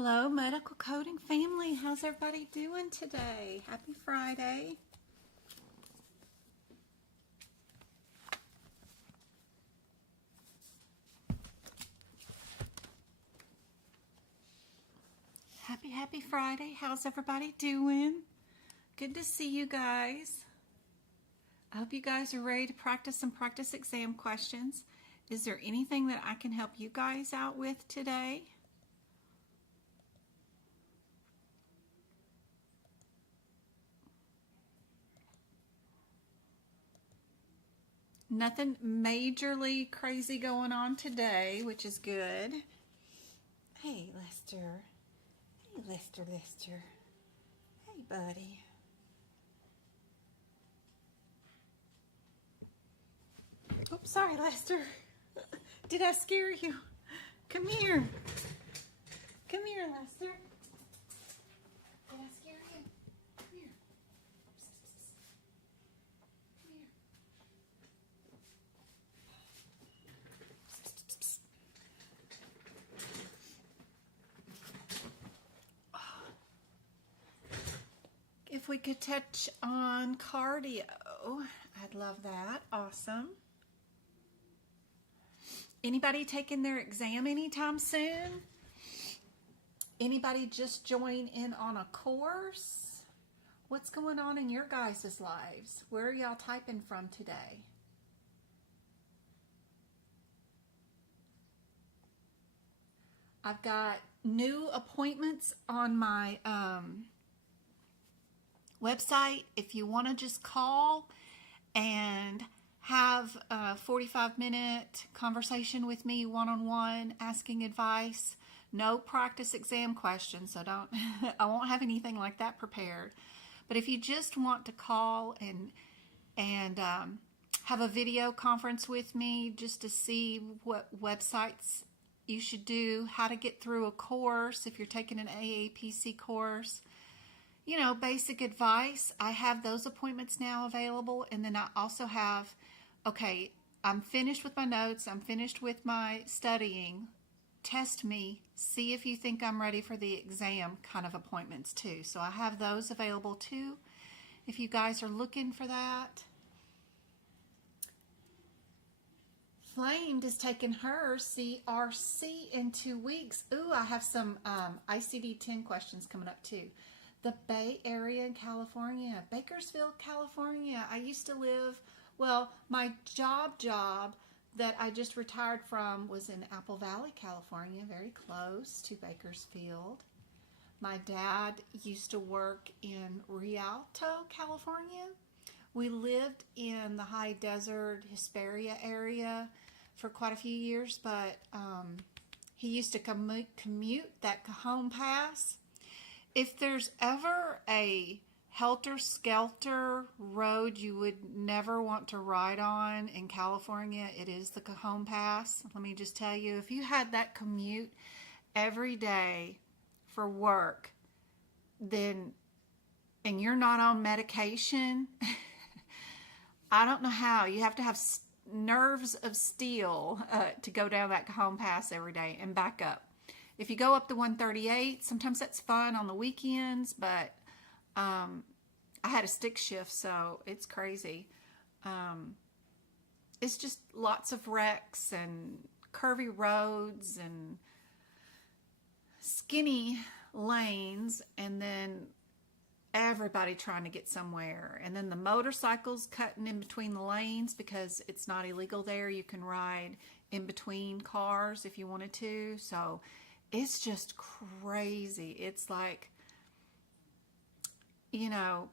Hello, medical coding family. How's everybody doing today? Happy Friday. Happy Friday. How's everybody doing? Good to see you guys. I hope you guys are ready to practice some practice exam questions. Is there anything that I can help you guys out with today? Nothing majorly crazy going on today, which is good. Hey, Lester. Hey, Lester. Hey, buddy. Oops, sorry, Lester. Did I scare you? Come here. Come here, Lester. Did I scare you? Come here. Come here. If we could touch on cardio, I'd love that. Awesome. Anybody taking their exam anytime soon? Anybody just join in on a course? What's going on in your guys' lives? Where are y'all typing from today? I've got new appointments on my website. If you want to just call and have a 45-minute conversation with me one-on-one, asking advice. No practice exam questions, so don't I won't have anything like that prepared. But if you just want to call and have a video conference with me just to see what websites you should do, how to get through a course if you're taking an aapc course, you know, basic advice, I have those appointments now available. And then I also have, okay, I'm finished with my notes, I'm finished with my studying, test me, see if you think I'm ready for the exam kind of appointments too. So I have those available too, if you guys are looking for that. Flamed is taking her CRC in 2 weeks. Ooh, I have some ICD-10 questions coming up too. The Bay Area in California, Bakersfield, California. I used to live, well, my job that I just retired from was in Apple Valley, California, very close to Bakersfield. My dad used to work in Rialto, California. We lived in the high desert Hesperia area for quite a few years, but he used to commute that Cajon Pass. If there's ever a helter-skelter road you would never want to ride on in California, it is the Cajon Pass. Let me just tell you, if you had that commute every day for work, then, and you're not on medication, I don't know how. You have to have nerves of steel to go down that Cajon Pass every day and back up. If you go up the 138, sometimes that's fun on the weekends, but I had a stick shift, so it's crazy. It's just lots of wrecks and curvy roads and skinny lanes, and then everybody trying to get somewhere. And then the motorcycles cutting in between the lanes because it's not illegal there. You can ride in between cars if you wanted to. So it's just crazy. It's like, you know,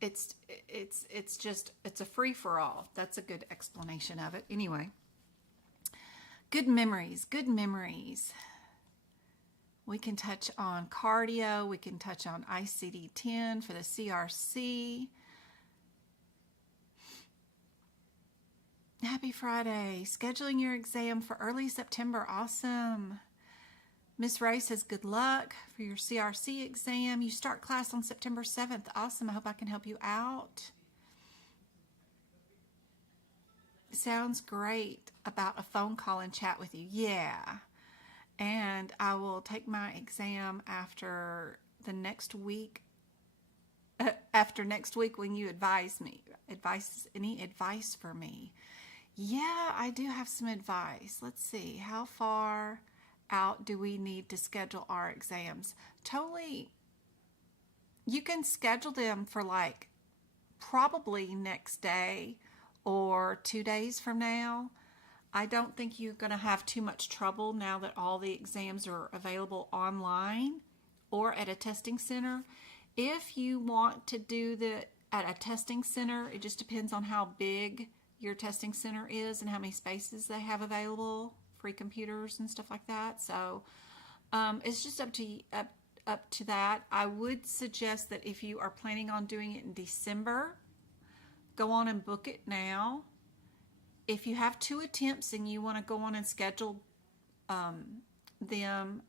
it's a free-for-all. That's a good explanation of it. Anyway, good memories. We can touch on cardio. We can touch on ICD-10 for the CRC. Happy Friday. Scheduling your exam for early September. Awesome. Miss Ray says good luck for your CRC exam. You start class on September 7th. Awesome. I hope I can help you out. Sounds great about a phone call and chat with you. Yeah. And I will take my exam after the next week. After next week, when you advise me, any advice for me? Yeah, I do have some advice. Let's see, how far out do we need to schedule our exams? Totally, you can schedule them for like probably next day or 2 days from now. I don't think you're going to have too much trouble now that all the exams are available online or at a testing center. If you want to do at a testing center, it just depends on how big your testing center is and how many spaces they have available, free computers and stuff like that. So it's just up to that. I would suggest that if you are planning on doing it in December, go on and book it now. If you have 2 attempts and you want to go on and schedule them,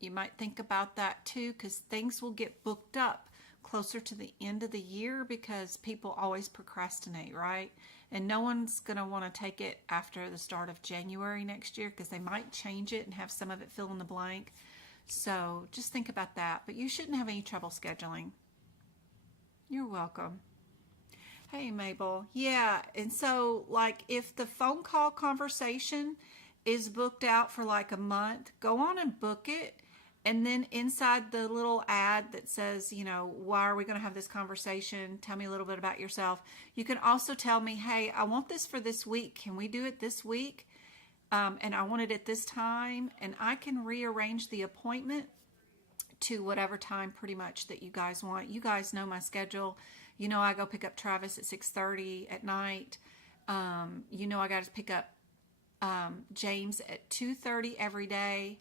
you might think about that too, because things will get booked up closer to the end of the year because people always procrastinate, right? And no one's going to want to take it after the start of January next year because they might change it and have some of it fill in the blank. So just think about that. But you shouldn't have any trouble scheduling. You're welcome. Hey, Mabel. Yeah, and so like if the phone call conversation is booked out for like a month, go on and book it. And then inside the little ad that says, you know, why are we going to have this conversation? Tell me a little bit about yourself. You can also tell me, hey, I want this for this week. Can we do it this week? And I want it at this time. And I can rearrange the appointment to whatever time pretty much that you guys want. You guys know my schedule. You know I go pick up Travis at 6:30 at night. You know I got to pick up James at 2:30 every day.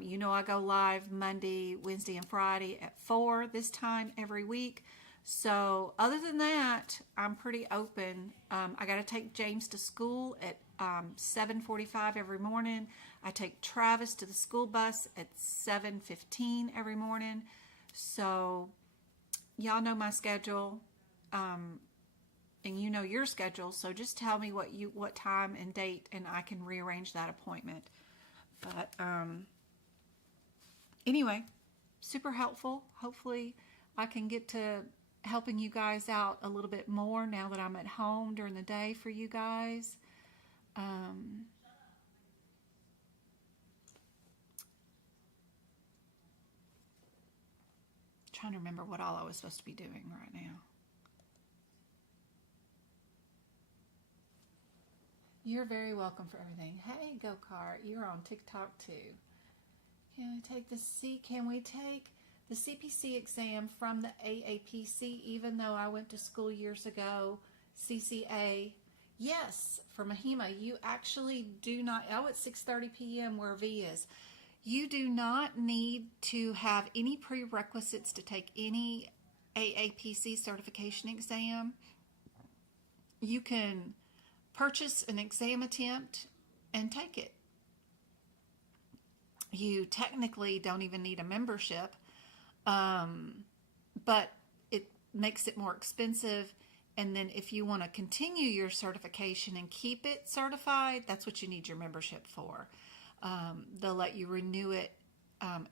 You know I go live Monday, Wednesday, and Friday at 4 this time every week. So other than that, I'm pretty open. I got to take James to school at 7:45 every morning. I take Travis to the school bus at 7:15 every morning. So y'all know my schedule, and you know your schedule. So just tell me what time and date, and I can rearrange that appointment. But anyway, super helpful. Hopefully I can get to helping you guys out a little bit more now that I'm at home during the day for you guys. Trying to remember what all I was supposed to be doing right now. You're very welcome for everything. Hey, Go-Kart, you're on TikTok too. Can we take the CPC exam from the AAPC, even though I went to school years ago, CCA? Yes, from Ahima. You actually do not, it's 6:30 p.m. where V is. You do not need to have any prerequisites to take any AAPC certification exam. You can purchase an exam attempt and take it. You technically don't even need a membership, but it makes it more expensive. And then if you want to continue your certification and keep it certified, that's what you need your membership for. They'll let you renew it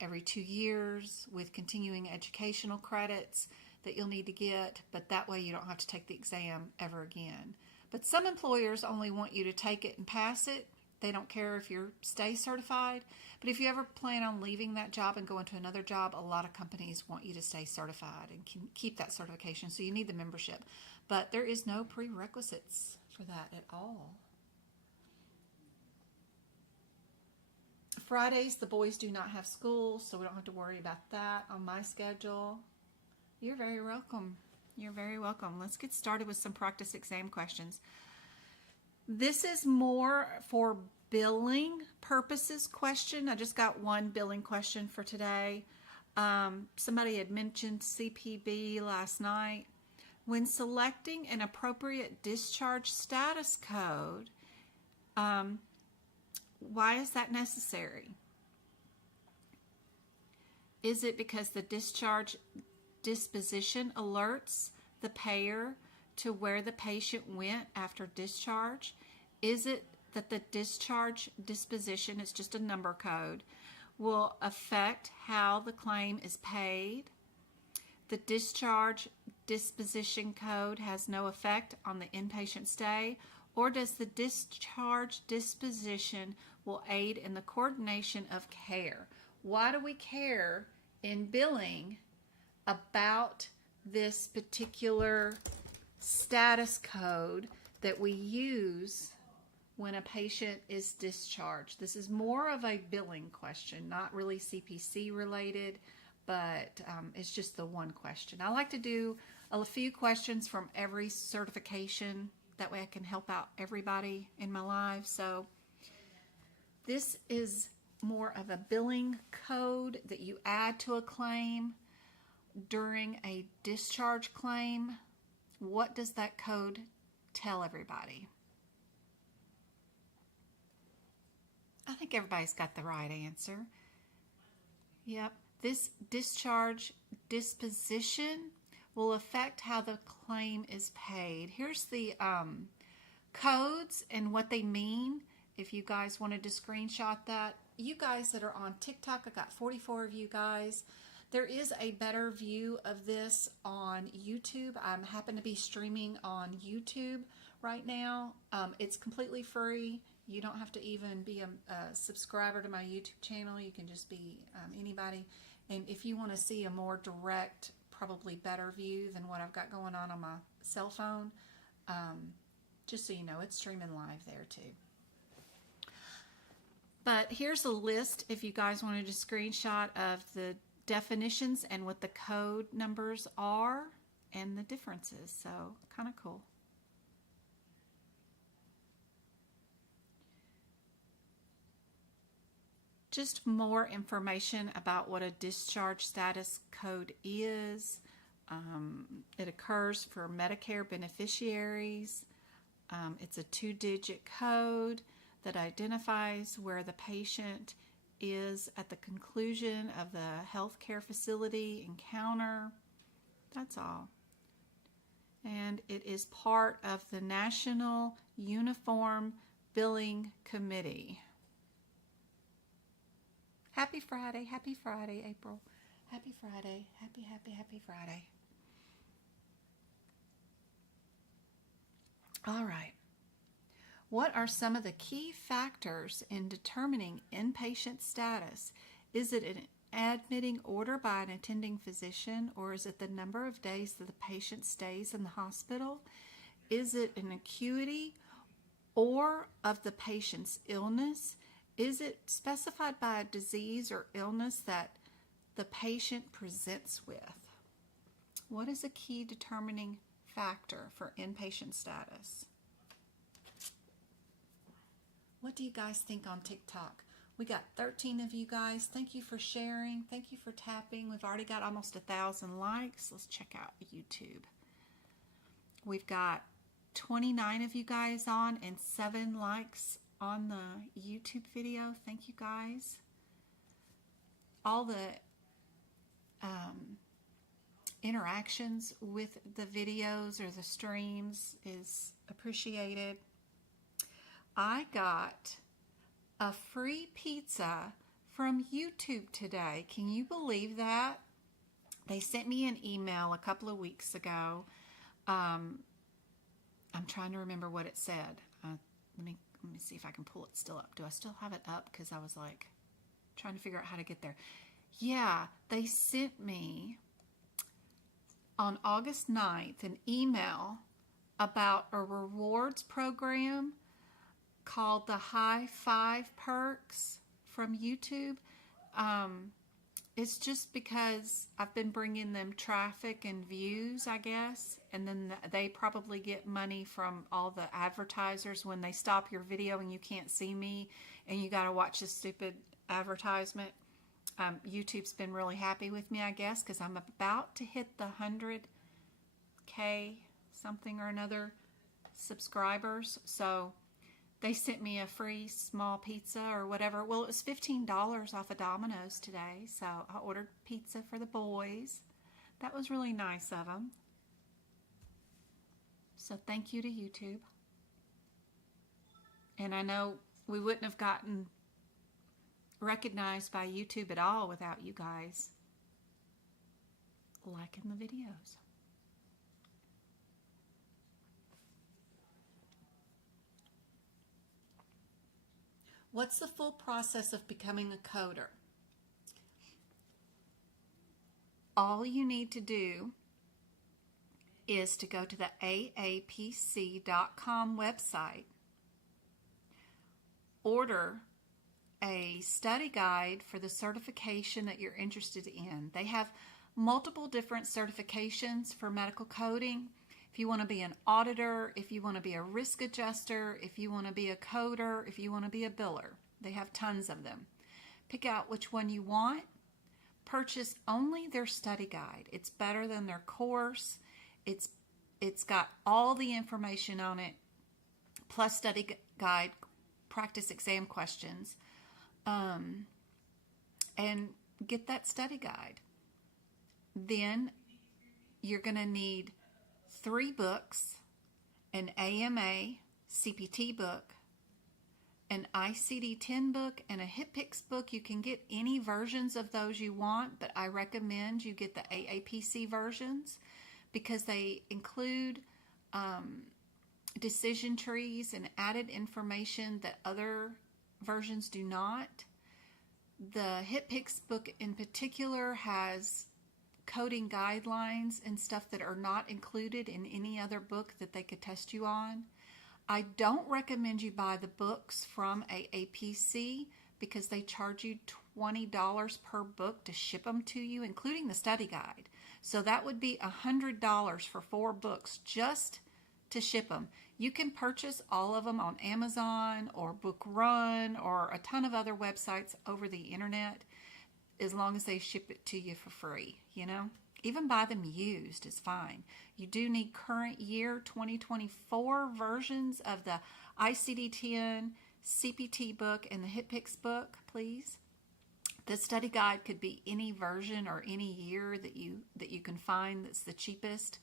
every 2 years with continuing educational credits that you'll need to get, but that way you don't have to take the exam ever again. But some employers only want you to take it and pass it. They don't care if you stay certified. But if you ever plan on leaving that job and going to another job, a lot of companies want you to stay certified and can keep that certification. So you need the membership. But there is no prerequisites for that at all. Fridays, the boys do not have school, so we don't have to worry about that on my schedule. You're very welcome. You're very welcome. Let's get started with some practice exam questions. This is more for billing purposes question. I just got one billing question for today. Somebody had mentioned CPB last night. When selecting an appropriate discharge status code, why is that necessary? Is it because the discharge disposition alerts the payer to where the patient went after discharge? Is it that the discharge disposition, is just a number code, will affect how the claim is paid. The discharge disposition code has no effect on the inpatient stay, or does the discharge disposition will aid in the coordination of care? Why do we care in billing about this particular status code that we use when a patient is discharged? This is more of a billing question, not really CPC related, but it's just the one question. I like to do a few questions from every certification. That way I can help out everybody in my life. So this is more of a billing code that you add to a claim during a discharge claim. What does that code tell everybody? I think everybody's got the right answer. Yep. This discharge disposition will affect how the claim is paid. Here's the codes and what they mean. If you guys wanted to screenshot that. You guys that are on TikTok, I got 44 of you guys. There is a better view of this on YouTube. I happen to be streaming on YouTube right now. It's completely free. You don't have to even be a subscriber to my YouTube channel. You can just be anybody. And if you want to see a more direct, probably better view than what I've got going on my cell phone, just so you know, it's streaming live there too. But here's a list, if you guys wanted a screenshot, of the definitions and what the code numbers are and the differences. So kind of cool. Just more information about what a discharge status code is. It occurs for Medicare beneficiaries. It's a 2-digit code that identifies where the patient is at the conclusion of the healthcare facility encounter. That's all. And it is part of the National Uniform Billing Committee. Happy Friday, April. Happy Friday, happy Friday. All right. What are some of the key factors in determining inpatient status? Is it an admitting order by an attending physician, or is it the number of days that the patient stays in the hospital? Is it an acuity or of the patient's illness? Is it specified by a disease or illness that the patient presents with? What is a key determining factor for inpatient status? What do you guys think on TikTok? We got 13 of you guys. Thank you for sharing. Thank you for tapping. We've already got almost 1,000 likes. Let's check out YouTube. We've got 29 of you guys on and 7 likes on the YouTube video. Thank you guys. All the interactions with the videos or the streams is appreciated. I got a free pizza from YouTube today. Can you believe that? They sent me an email a couple of weeks ago. I'm trying to remember what it said. Let me see if I can pull it still up. Do I still have it up? Because I was like trying to figure out how to get there. Yeah, they sent me on August 9th an email about a rewards program called the High Five Perks from YouTube. It's just because I've been bringing them traffic and views, I guess, and then they probably get money from all the advertisers when they stop your video and you can't see me and you got to watch this stupid advertisement. YouTube's been really happy with me, I guess, because I'm about to hit the 100K something or another subscribers. So they sent me a free small pizza or whatever. Well, it was $15 off of Domino's today, so I ordered pizza for the boys. That was really nice of them. So thank you to YouTube. And I know we wouldn't have gotten recognized by YouTube at all without you guys liking the videos. What's the full process of becoming a coder? All you need to do is to go to the aapc.com website, order a study guide for the certification that you're interested in. They have multiple different certifications for medical coding. If you want to be an auditor, if you want to be a risk adjuster, if you want to be a coder, if you want to be a biller, they have tons of them. Pick out which one you want. Purchase only their study guide. It's better than their course. It's got all the information on it, plus study guide, practice exam questions, and get that study guide. Then you're going to need 3 books, an AMA CPT book, an ICD-10 book, and a HitPix book. You can get any versions of those you want, but I recommend you get the AAPC versions because they include decision trees and added information that other versions do not. The HitPix book in particular has coding guidelines and stuff that are not included in any other book that they could test you on. I don't recommend you buy the books from AAPC because they charge you $20 per book to ship them to you, including the study guide. So that would be $100 for 4 books just to ship them. You can purchase all of them on Amazon or Book Run or a ton of other websites over the internet as long as they ship it to you for free, you know? Even buy them used is fine. You do need current year 2024 versions of the ICD-10 CPT book and the HitPix book, please. The study guide could be any version or any year that you can find that's the cheapest.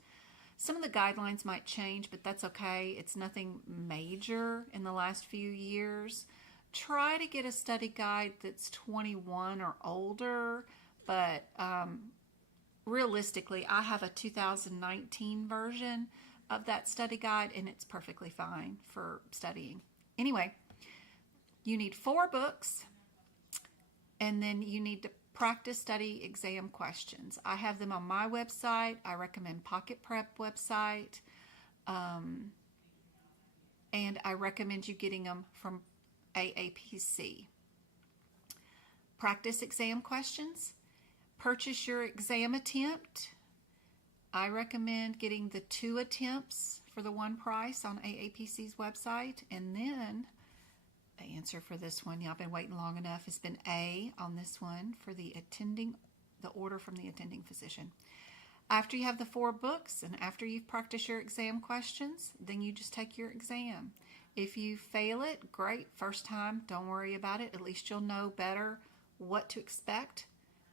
Some of the guidelines might change, but that's okay. It's nothing major in the last few years. Try to get a study guide that's 21 or older, but realistically, I have a 2019 version of that study guide, and it's perfectly fine for studying. Anyway, you need 4 books, and then you need to practice study exam questions. I have them on my website. I recommend Pocket Prep website, and I recommend you getting them from AAPC. Practice exam questions. Purchase your exam attempt. I recommend getting the 2 attempts for the one price on AAPC's website. And then the answer for this one, y'all been waiting long enough, has been A on this one for the order from the attending physician. After you have the 4 books and after you've practiced your exam questions, then you just take your exam. If you fail it, great. First time, don't worry about it. At least you'll know better what to expect,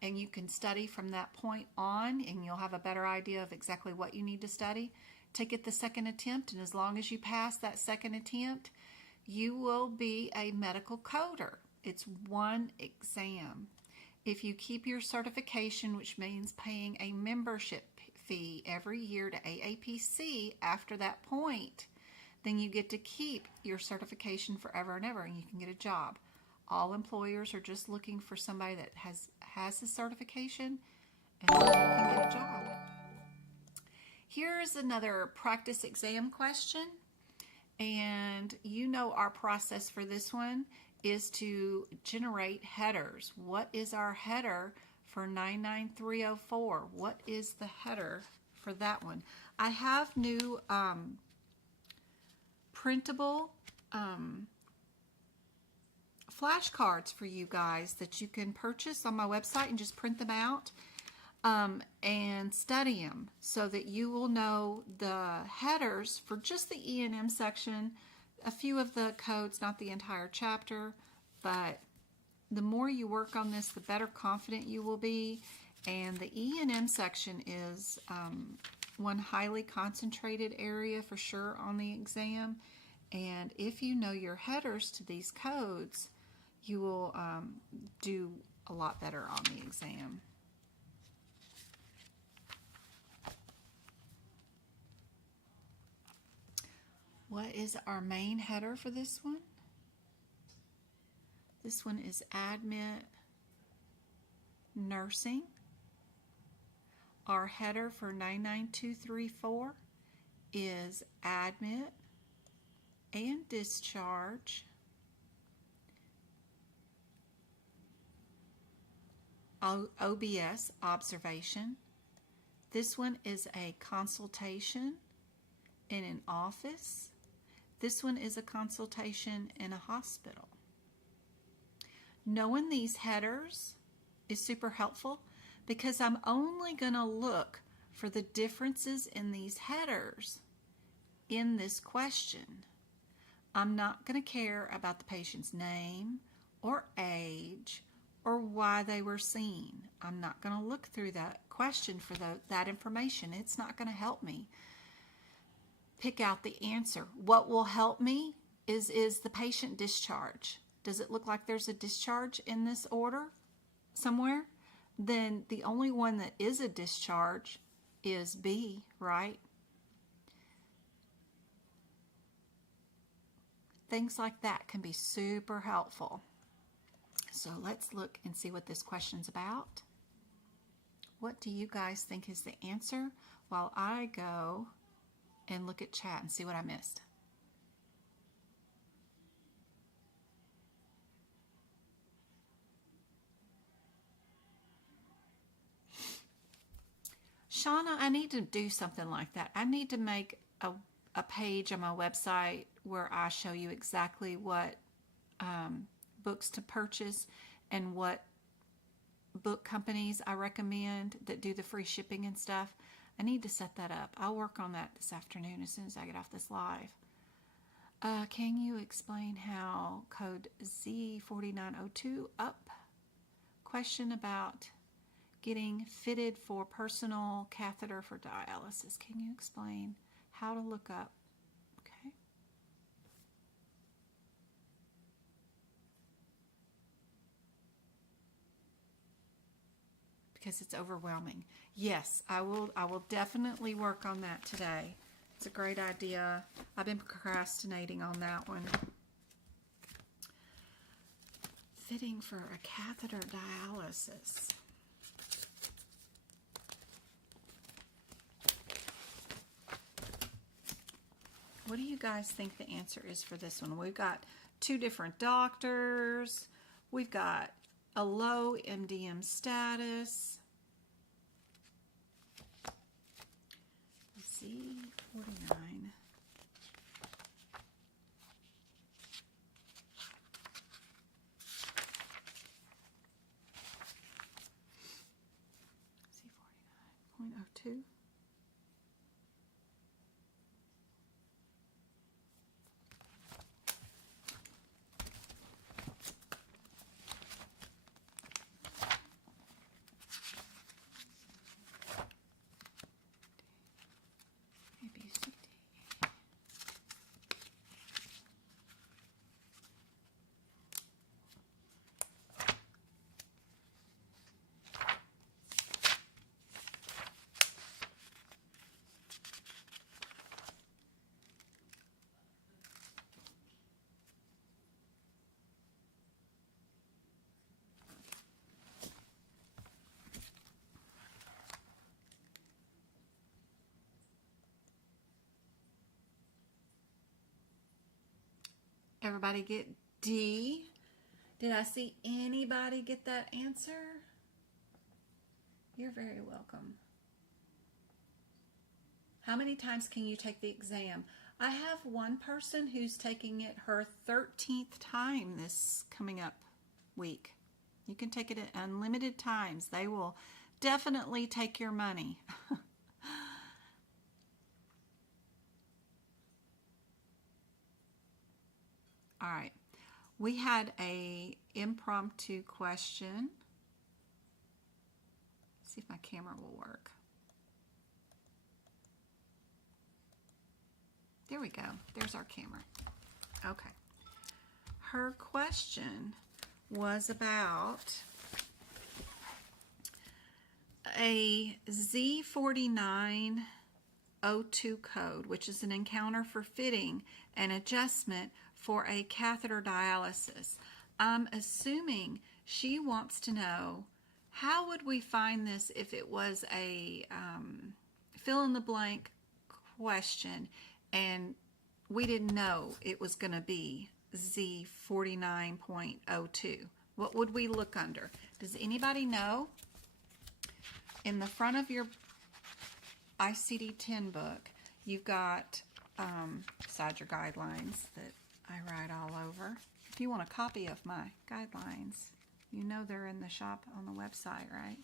and you can study from that point on, and you'll have a better idea of exactly what you need to study. Take it the second attempt, and as long as you pass that second attempt, you will be a medical coder. It's 1 exam. If you keep your certification, which means paying a membership fee every year to AAPC after that point, then you get to keep your certification forever and ever, and you can get a job. All employers are just looking for somebody that has the certification, and you can get a job. Here's another practice exam question, and you know our process for this one is to generate headers. What is our header for 99304? What is the header for that one? I have new printable flashcards for you guys that you can purchase on my website and just print them out and study them so that you will know the headers for just the E&M section, a few of the codes, not the entire chapter, but the more you work on this, the better confident you will be. And the E&M section is one highly concentrated area for sure on the exam, And if you know your headers to these codes, you will do a lot better on the exam. What is our main header for this one? This one is Admit Nursing. Our header for 99234 is Admit and Discharge. OBS, Observation. This one is a consultation in an office. This one is a consultation in a hospital. Knowing these headers is super helpful because I'm only going to look for the differences in these headers in this question. I'm not going to care about the patient's name or age or why they were seen. I'm not going to look through that question for that information. It's not going to help me pick out the answer. What will help me is the patient discharge. Does it look like there's a discharge in this order somewhere? Then the only one that is a discharge is B, right? Things like that can be super helpful. So let's look and see what this question's about. What do you guys think is the answer while I go and look at chat and see what I missed? Shauna, I need to do something like that. I need to make a page on my website where I show you exactly what books to purchase and what book companies I recommend that do the free shipping and stuff. I need to set that up. I'll work on that this afternoon as soon as I get off this live. Can you explain how code Z4902 up? Question about getting fitted for personal catheter for dialysis. Can you explain how to look up? Okay. Because it's overwhelming. Yes, I will definitely work on that today. It's a great idea. I've been procrastinating on that one. Fitting for a catheter dialysis. What do you guys think the answer is for this one? We've got two different doctors. We've got a low MDM status. Z49. Z49.02. Everybody get D? Did I see anybody get that answer? You're very welcome. How many times can you take the exam? I have one person who's taking it her 13th time this coming up week. You can take it at unlimited times. They will definitely take your money. All right, we had a impromptu question. Let's see if my camera will work. There we go. There's our camera. Okay. Her question was about a Z4902 code, which is an encounter for fitting and adjustment for a catheter dialysis. I'm assuming she wants to know, how would we find this if it was a fill in the blank question and we didn't know it was going to be Z49.02? What would we look under? Does anybody know? In the front of your ICD-10 book, you've got, beside your guidelines that I write all over. If you want a copy of my guidelines, you know they're in the shop on the website, right?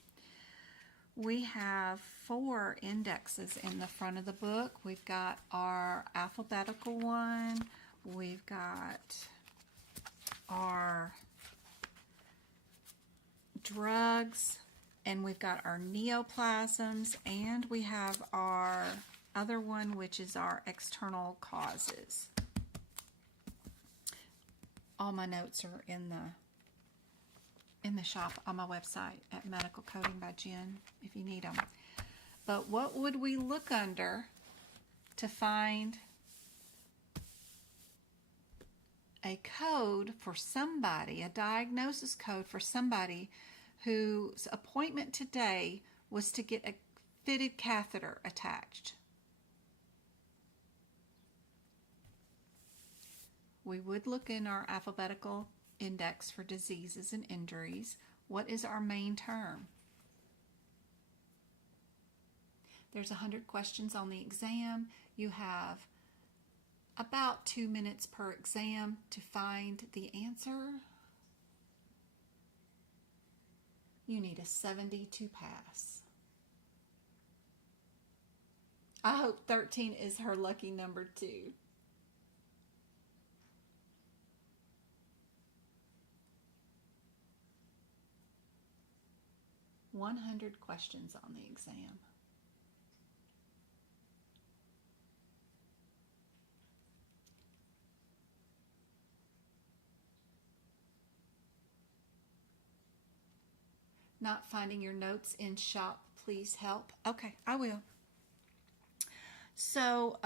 We have 4 indexes in the front of the book. We've got our alphabetical one. We've got our drugs, and we've got our neoplasms, and we have our other one, which is our external causes. All my notes are in the shop on my website at Medical Coding by Jen, if you need them. But what would we look under to find a code for somebody, a diagnosis code for somebody whose appointment today was to get a fitted catheter attached? We would look in our alphabetical index for diseases and injuries. What is our main term? There's 100 questions on the exam. You have about 2 minutes per exam to find the answer. You need a 70 to pass. I hope 13 is her lucky number too. $100 questions on the exam. Not finding your notes in shop, please help. Okay, I will. So,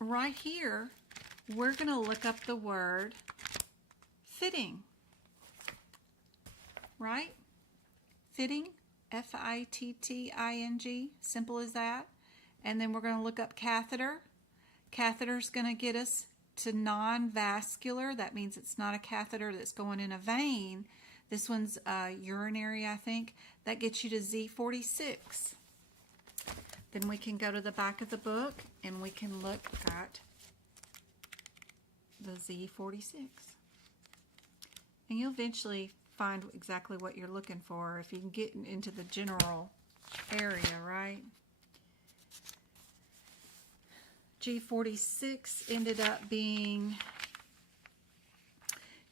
right here, we're going to look up the word fitting. Right? Fitting, F-I-T-T-I-N-G, simple as that. And then we're going to look up catheter. Catheter's going to get us to non-vascular. That means it's not a catheter that's going in a vein. This one's urinary, I think. That gets you to Z46. Then we can go to the back of the book and we can look at the Z46. And you'll eventually find exactly what you're looking for if you can get into the general area, right? G46 ended up being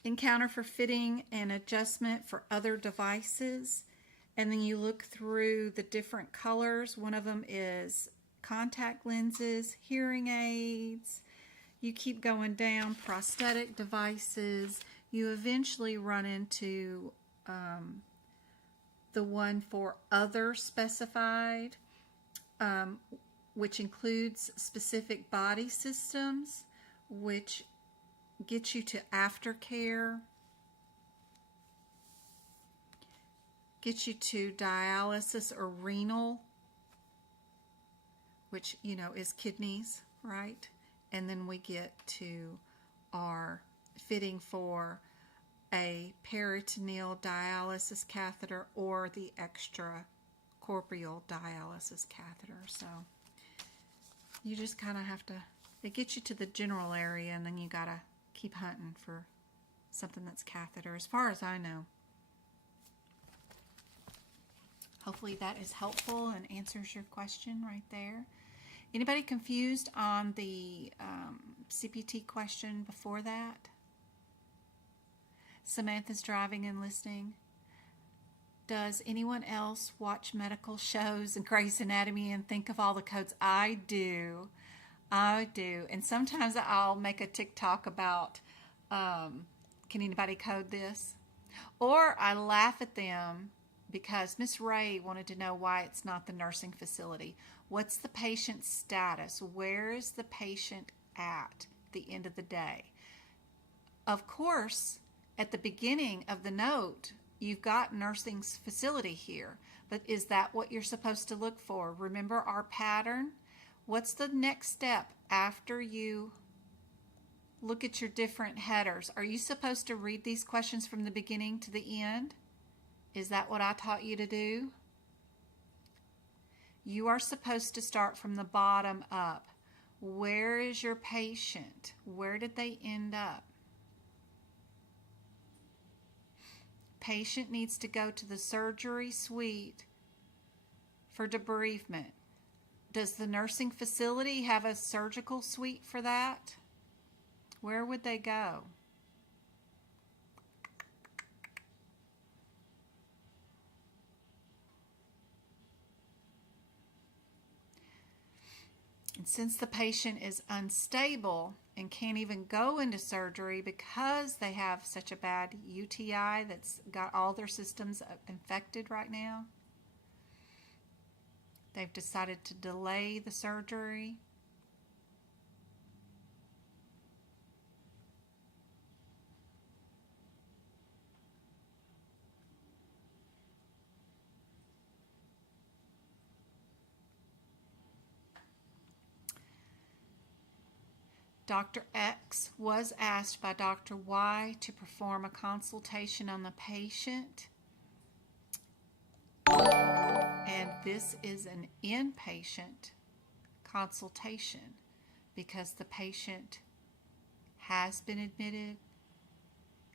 encounter for fitting and adjustment for other devices. And then you look through the different colors. One of them is contact lenses, hearing aids. You keep going down, prosthetic devices. You eventually run into the one for other specified, which includes specific body systems, which gets you to aftercare, gets you to dialysis or renal, which, you know, is kidneys, right? And then we get to our fitting for a peritoneal dialysis catheter or the extracorporeal dialysis catheter. So you just kind of have to, it gets you to the general area, and then you got to keep hunting for something that's catheter, as far as I know. Hopefully that is helpful and answers your question right there. Anybody confused on the CPT question before that? Samantha's driving and listening. Does anyone else watch medical shows and Grey's Anatomy and think of all the codes? I do. I do. And sometimes I'll make a TikTok about, can anybody code this? Or I laugh at them because Miss Ray wanted to know why it's not the nursing facility. What's the patient's status? Where is the patient at the end of the day? Of course, at the beginning of the note, you've got nursing facility here, but is that what you're supposed to look for? Remember our pattern? What's the next step after you look at your different headers? Are you supposed to read these questions from the beginning to the end? Is that what I taught you to do? You are supposed to start from the bottom up. Where is your patient? Where did they end up? Patient needs to go to the surgery suite for debriefment. Does the nursing facility have a surgical suite for that? Where would they go? And since the patient is unstable and can't even go into surgery because they have such a bad UTI that's got all their systems infected right now, they've decided to delay the surgery. Dr. X was asked by Dr. Y to perform a consultation on the patient. And this is an inpatient consultation because the patient has been admitted,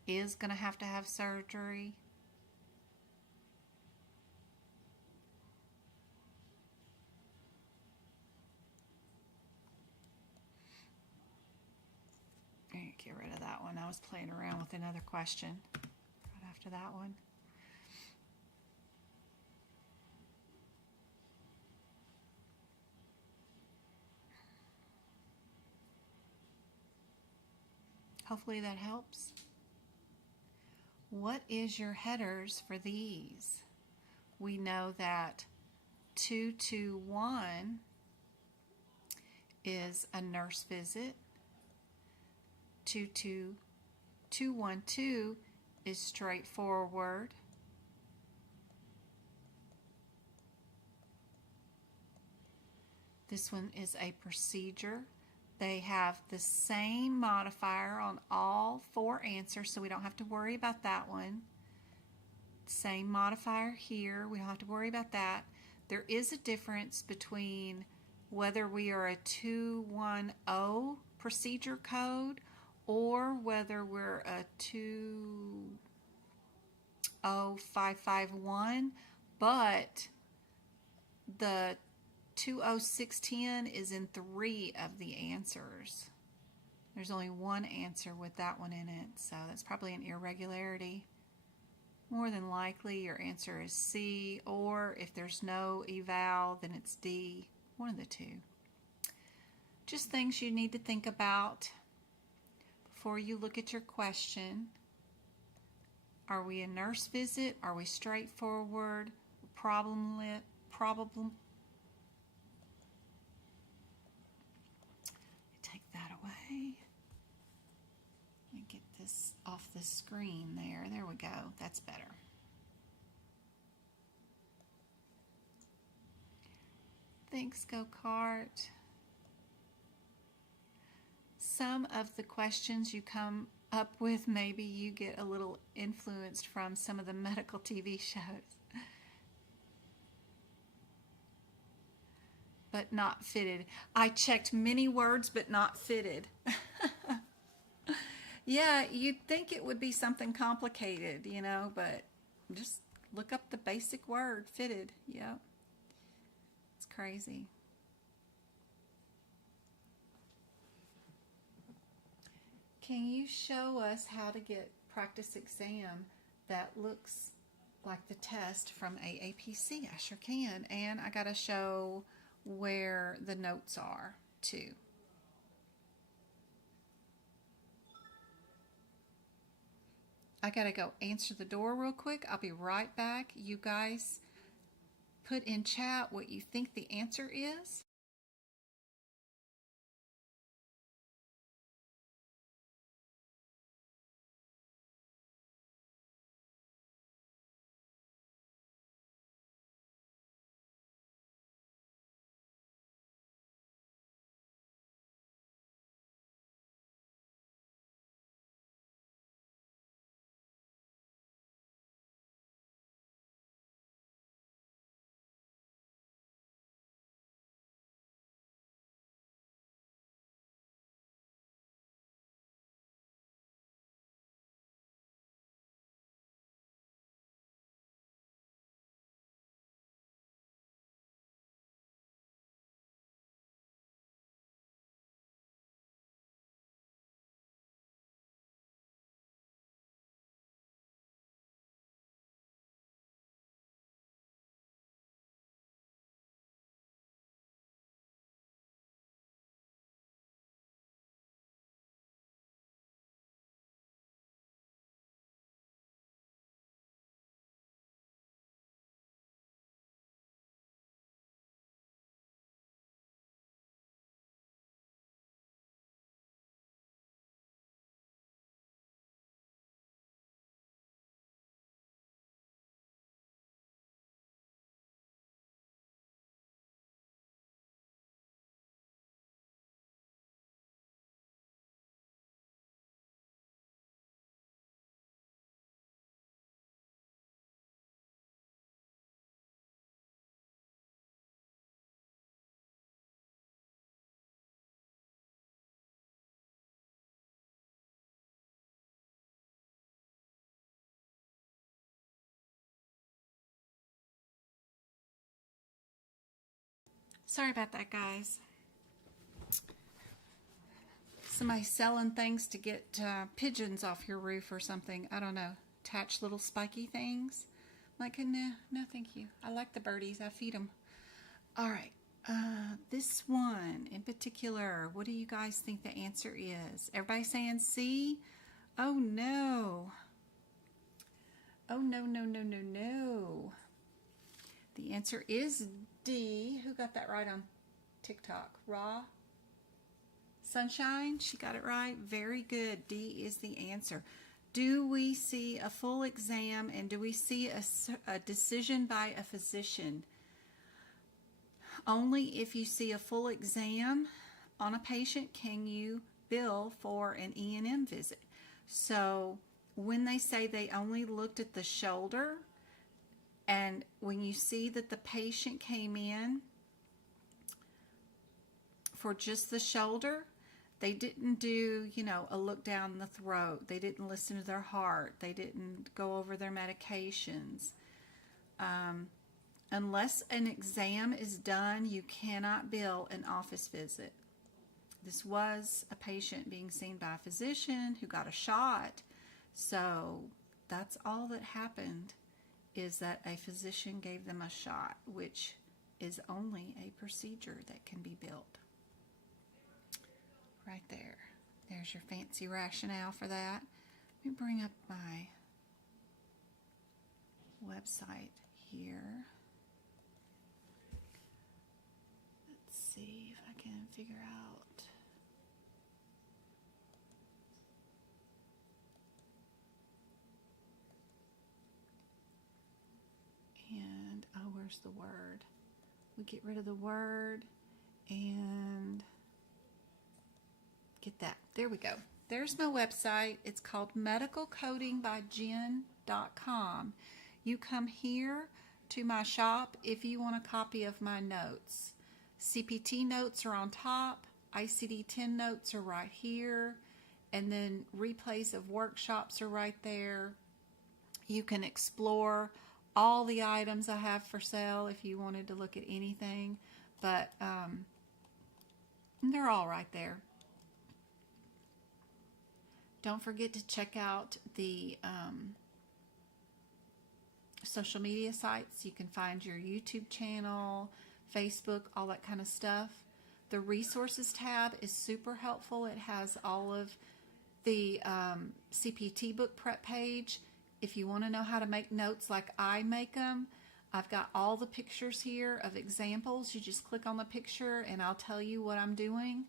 is going to have surgery. Get rid of that one. I was playing around with another question right after that one. Hopefully that helps. What is your headers for these? We know that 221 is a nurse visit. 212 is straightforward. This one is a procedure. They have the same modifier on all 4 answers, so we don't have to worry about that one. Same modifier here. We don't have to worry about that. There is a difference between whether we are a 210 procedure code or whether we're a 20551, but the 20610 is in 3 of the answers. There's only one answer with that one in it, so that's probably an irregularity. More than likely your answer is C, or if there's no eval, then it's D. One of the two. Just things you need to think about before you look at your question. Are we a nurse visit? Are we straightforward? Problem. Take that away. Let me get this off the screen there. There we go. That's better. Thanks, Go-Kart. Some of the questions you come up with, maybe you get a little influenced from some of the medical TV shows. But not fitted. I checked many words, but not fitted. Yeah, you'd think it would be something complicated, you know, but just look up the basic word, fitted. Yep. It's crazy. Can you show us how to get practice exam that looks like the test from AAPC? I sure can. And I got to show where the notes are too. I gotta go answer the door real quick. I'll be right back. You guys put in chat what you think the answer is. Sorry about that, guys. Somebody selling things to get pigeons off your roof or something. I don't know. Attach little spiky things. I'm like, no, thank you. I like the birdies. I feed them. All right. This one in particular, what do you guys think the answer is? Everybody saying C? Oh, no. Oh, no. The answer is D. Who got that right on TikTok? Raw? Sunshine? She got it right. Very good. D is the answer. Do we see a full exam and do we see a decision by a physician? Only if you see a full exam on a patient can you bill for an E&M visit. So when they say they only looked at the shoulder, and when you see that the patient came in for just the shoulder, they didn't do, a look down the throat. They didn't listen to their heart. They didn't go over their medications. Unless an exam is done, you cannot bill an office visit. This was a patient being seen by a physician who got a shot. So that's all that happened, is that a physician gave them a shot, which is only a procedure that can be billed. Right there. There's your fancy rationale for that. Let me bring up my website here. Let's see if I can figure out. And, where's the word? We get rid of the word and get that. There we go. There's my website. It's called medicalcodingbyjen.com. You come here to my shop if you want a copy of my notes. CPT notes are on top. ICD-10 notes are right here. And then replays of workshops are right there. You can explore all the items I have for sale if you wanted to look at anything. But they're all right there. Don't forget to check out the social media sites. You can find your YouTube channel, Facebook, all that kind of stuff. The resources tab is super helpful. It has all of the CPT book prep page. If you want to know how to make notes like I make them, I've got all the pictures here of examples. You just click on the picture and I'll tell you what I'm doing.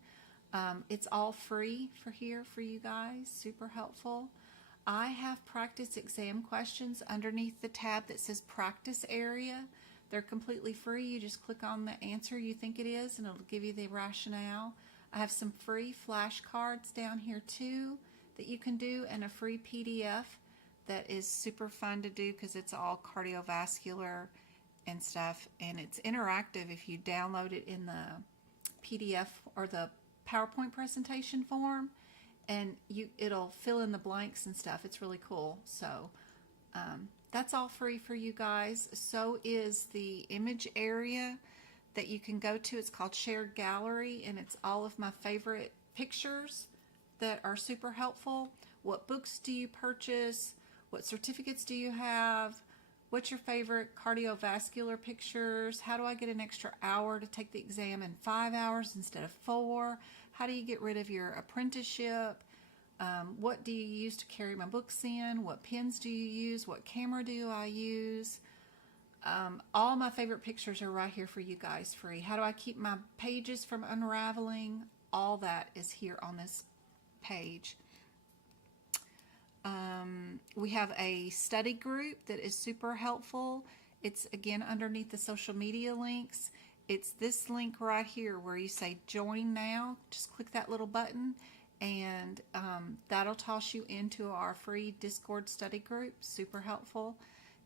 It's all free for you guys. Super helpful. I have practice exam questions underneath the tab that says practice area. They're completely free. You just click on the answer you think it is and it'll give you the rationale. I have some free flashcards down here too that you can do, and a free PDF that is super fun to do because it's all cardiovascular and stuff, and it's interactive if you download it in the PDF or the PowerPoint presentation form, and it'll fill in the blanks and stuff. It's really cool. So that's all free for you guys. So is the image area that you can go to. It's called Shared Gallery, and it's all of my favorite pictures that are super helpful. What books do you purchase? What certificates do you have? What's your favorite cardiovascular pictures? How do I get an extra hour to take the exam in 5 hours instead of 4? How do you get rid of your apprenticeship? What do you use to carry my books in? What pens do you use? What camera do I use? All my favorite pictures are right here for you guys free. How do I keep my pages from unraveling? All that is here on this page. We have a study group that is super helpful. It's again underneath the social media links. It's this link right here where you say join now. Just click that little button and that'll toss you into our free Discord study group. Super helpful.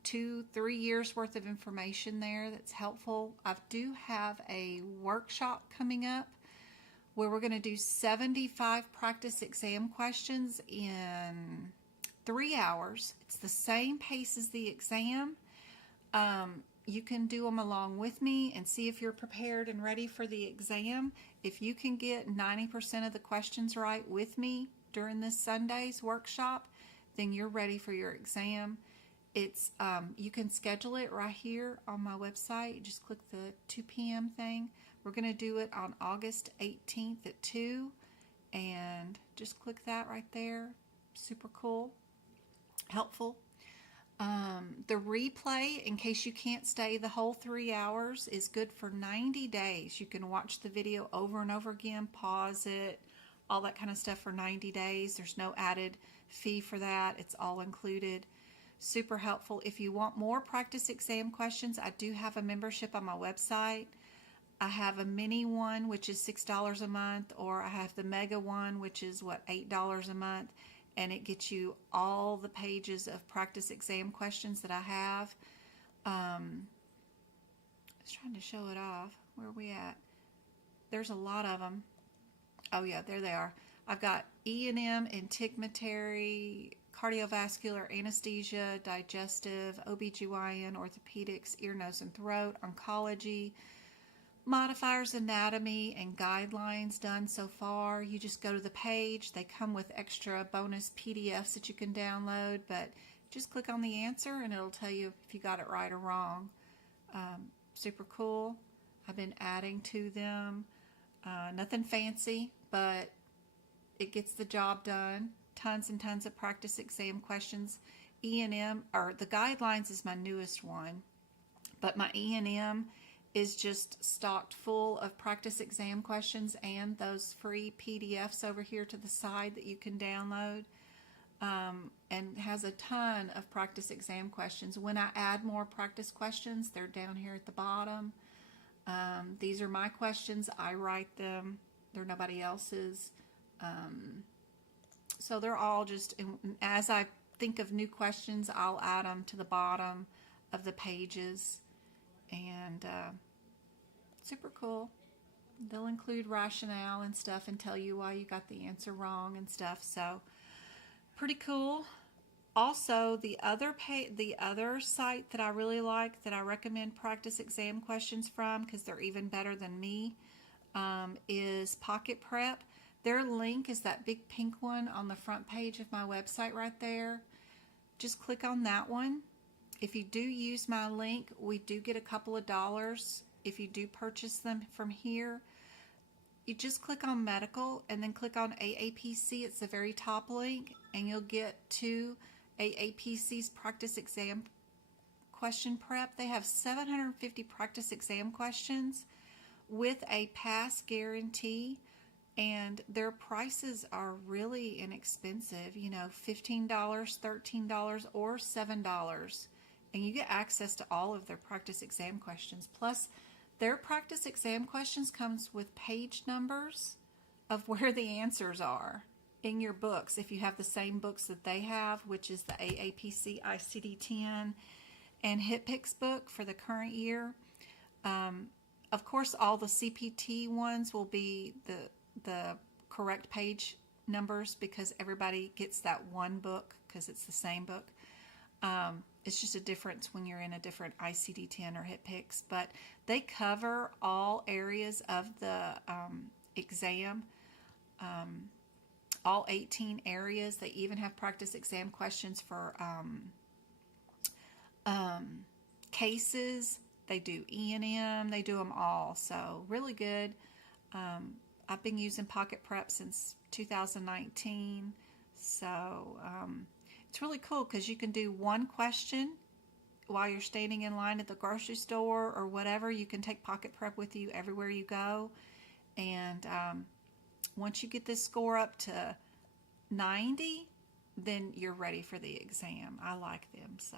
2-3 years worth of information there that's helpful. I do have a workshop coming up where we're going to do 75 practice exam questions in 3 hours. It's the same pace as the exam. You can do them along with me and see if you're prepared and ready for the exam. If you can get 90% of the questions right with me during this Sunday's workshop, then you're ready for your exam. It's you can schedule it right here on my website. You just click the 2 p.m. thing. We're going to do it on August 18th at 2, and just click that right there. Super cool, helpful. The replay, in case you can't stay the whole 3 hours, is good for 90 days. You can watch the video over and over again, pause it, all that kind of stuff for 90 days. There's no added fee for that. It's all included. Super helpful. If you want more practice exam questions, I do have a membership on my website. I have a mini one, which is $6 a month, or I have the mega one, which is $8 a month, and it gets you all the pages of practice exam questions that I have. I was trying to show it off. Where are we at? There's a lot of them. Oh yeah, there they are. I've got E&M, integumentary, cardiovascular, anesthesia, digestive, OBGYN, orthopedics, ear, nose, and throat, oncology, modifiers, anatomy, and guidelines done so far. You just go to the page. They come with extra bonus PDFs that you can download, but just click on the answer and it'll tell you if you got it right or wrong. Super cool. I've been adding to them. Nothing fancy, but it gets the job done. Tons and tons of practice exam questions. E&M, or the guidelines is my newest one, but my E&M is just stocked full of practice exam questions and those free PDFs over here to the side that you can download, and has a ton of practice exam questions. When I add more practice questions, they're down here at the bottom. These are my questions. I write them. They're nobody else's. So they're all just, as I think of new questions, I'll add them to the bottom of the pages, and super cool. They'll include rationale and stuff and tell you why you got the answer wrong and stuff. So pretty cool. Also, the other site that I really like, that I recommend practice exam questions from, because they're even better than me, is Pocket Prep. Their link is that big pink one on the front page of my website right there. Just click on that one. If you do use my link, we do get a couple of dollars if you do purchase them from here. you just click on medical and then click on AAPC. It's the very top link, and you'll get to AAPC's practice exam question prep. They have 750 practice exam questions with a pass guarantee, and their prices are really inexpensive, you know, $15, $13, or $7. And you get access to all of their practice exam questions. Plus, their practice exam questions comes with page numbers of where the answers are in your books. If you have the same books that they have, which is the AAPC ICD-10 and HitPix book for the current year. Of course, all the CPT ones will be the correct page numbers because everybody gets that one book because it's the same book. It's just a difference when you're in a different ICD-10 or HitPix, but they cover all areas of the exam, all 18 areas. They even have practice exam questions for cases. They do E&M. They do them all. So really good. I've been using Pocket Prep since 2019. So it's really cool because you can do one question while you're standing in line at the grocery store or whatever. You can take Pocket Prep with you everywhere you go. And once you get this score up to 90, then you're ready for the exam. I like them. So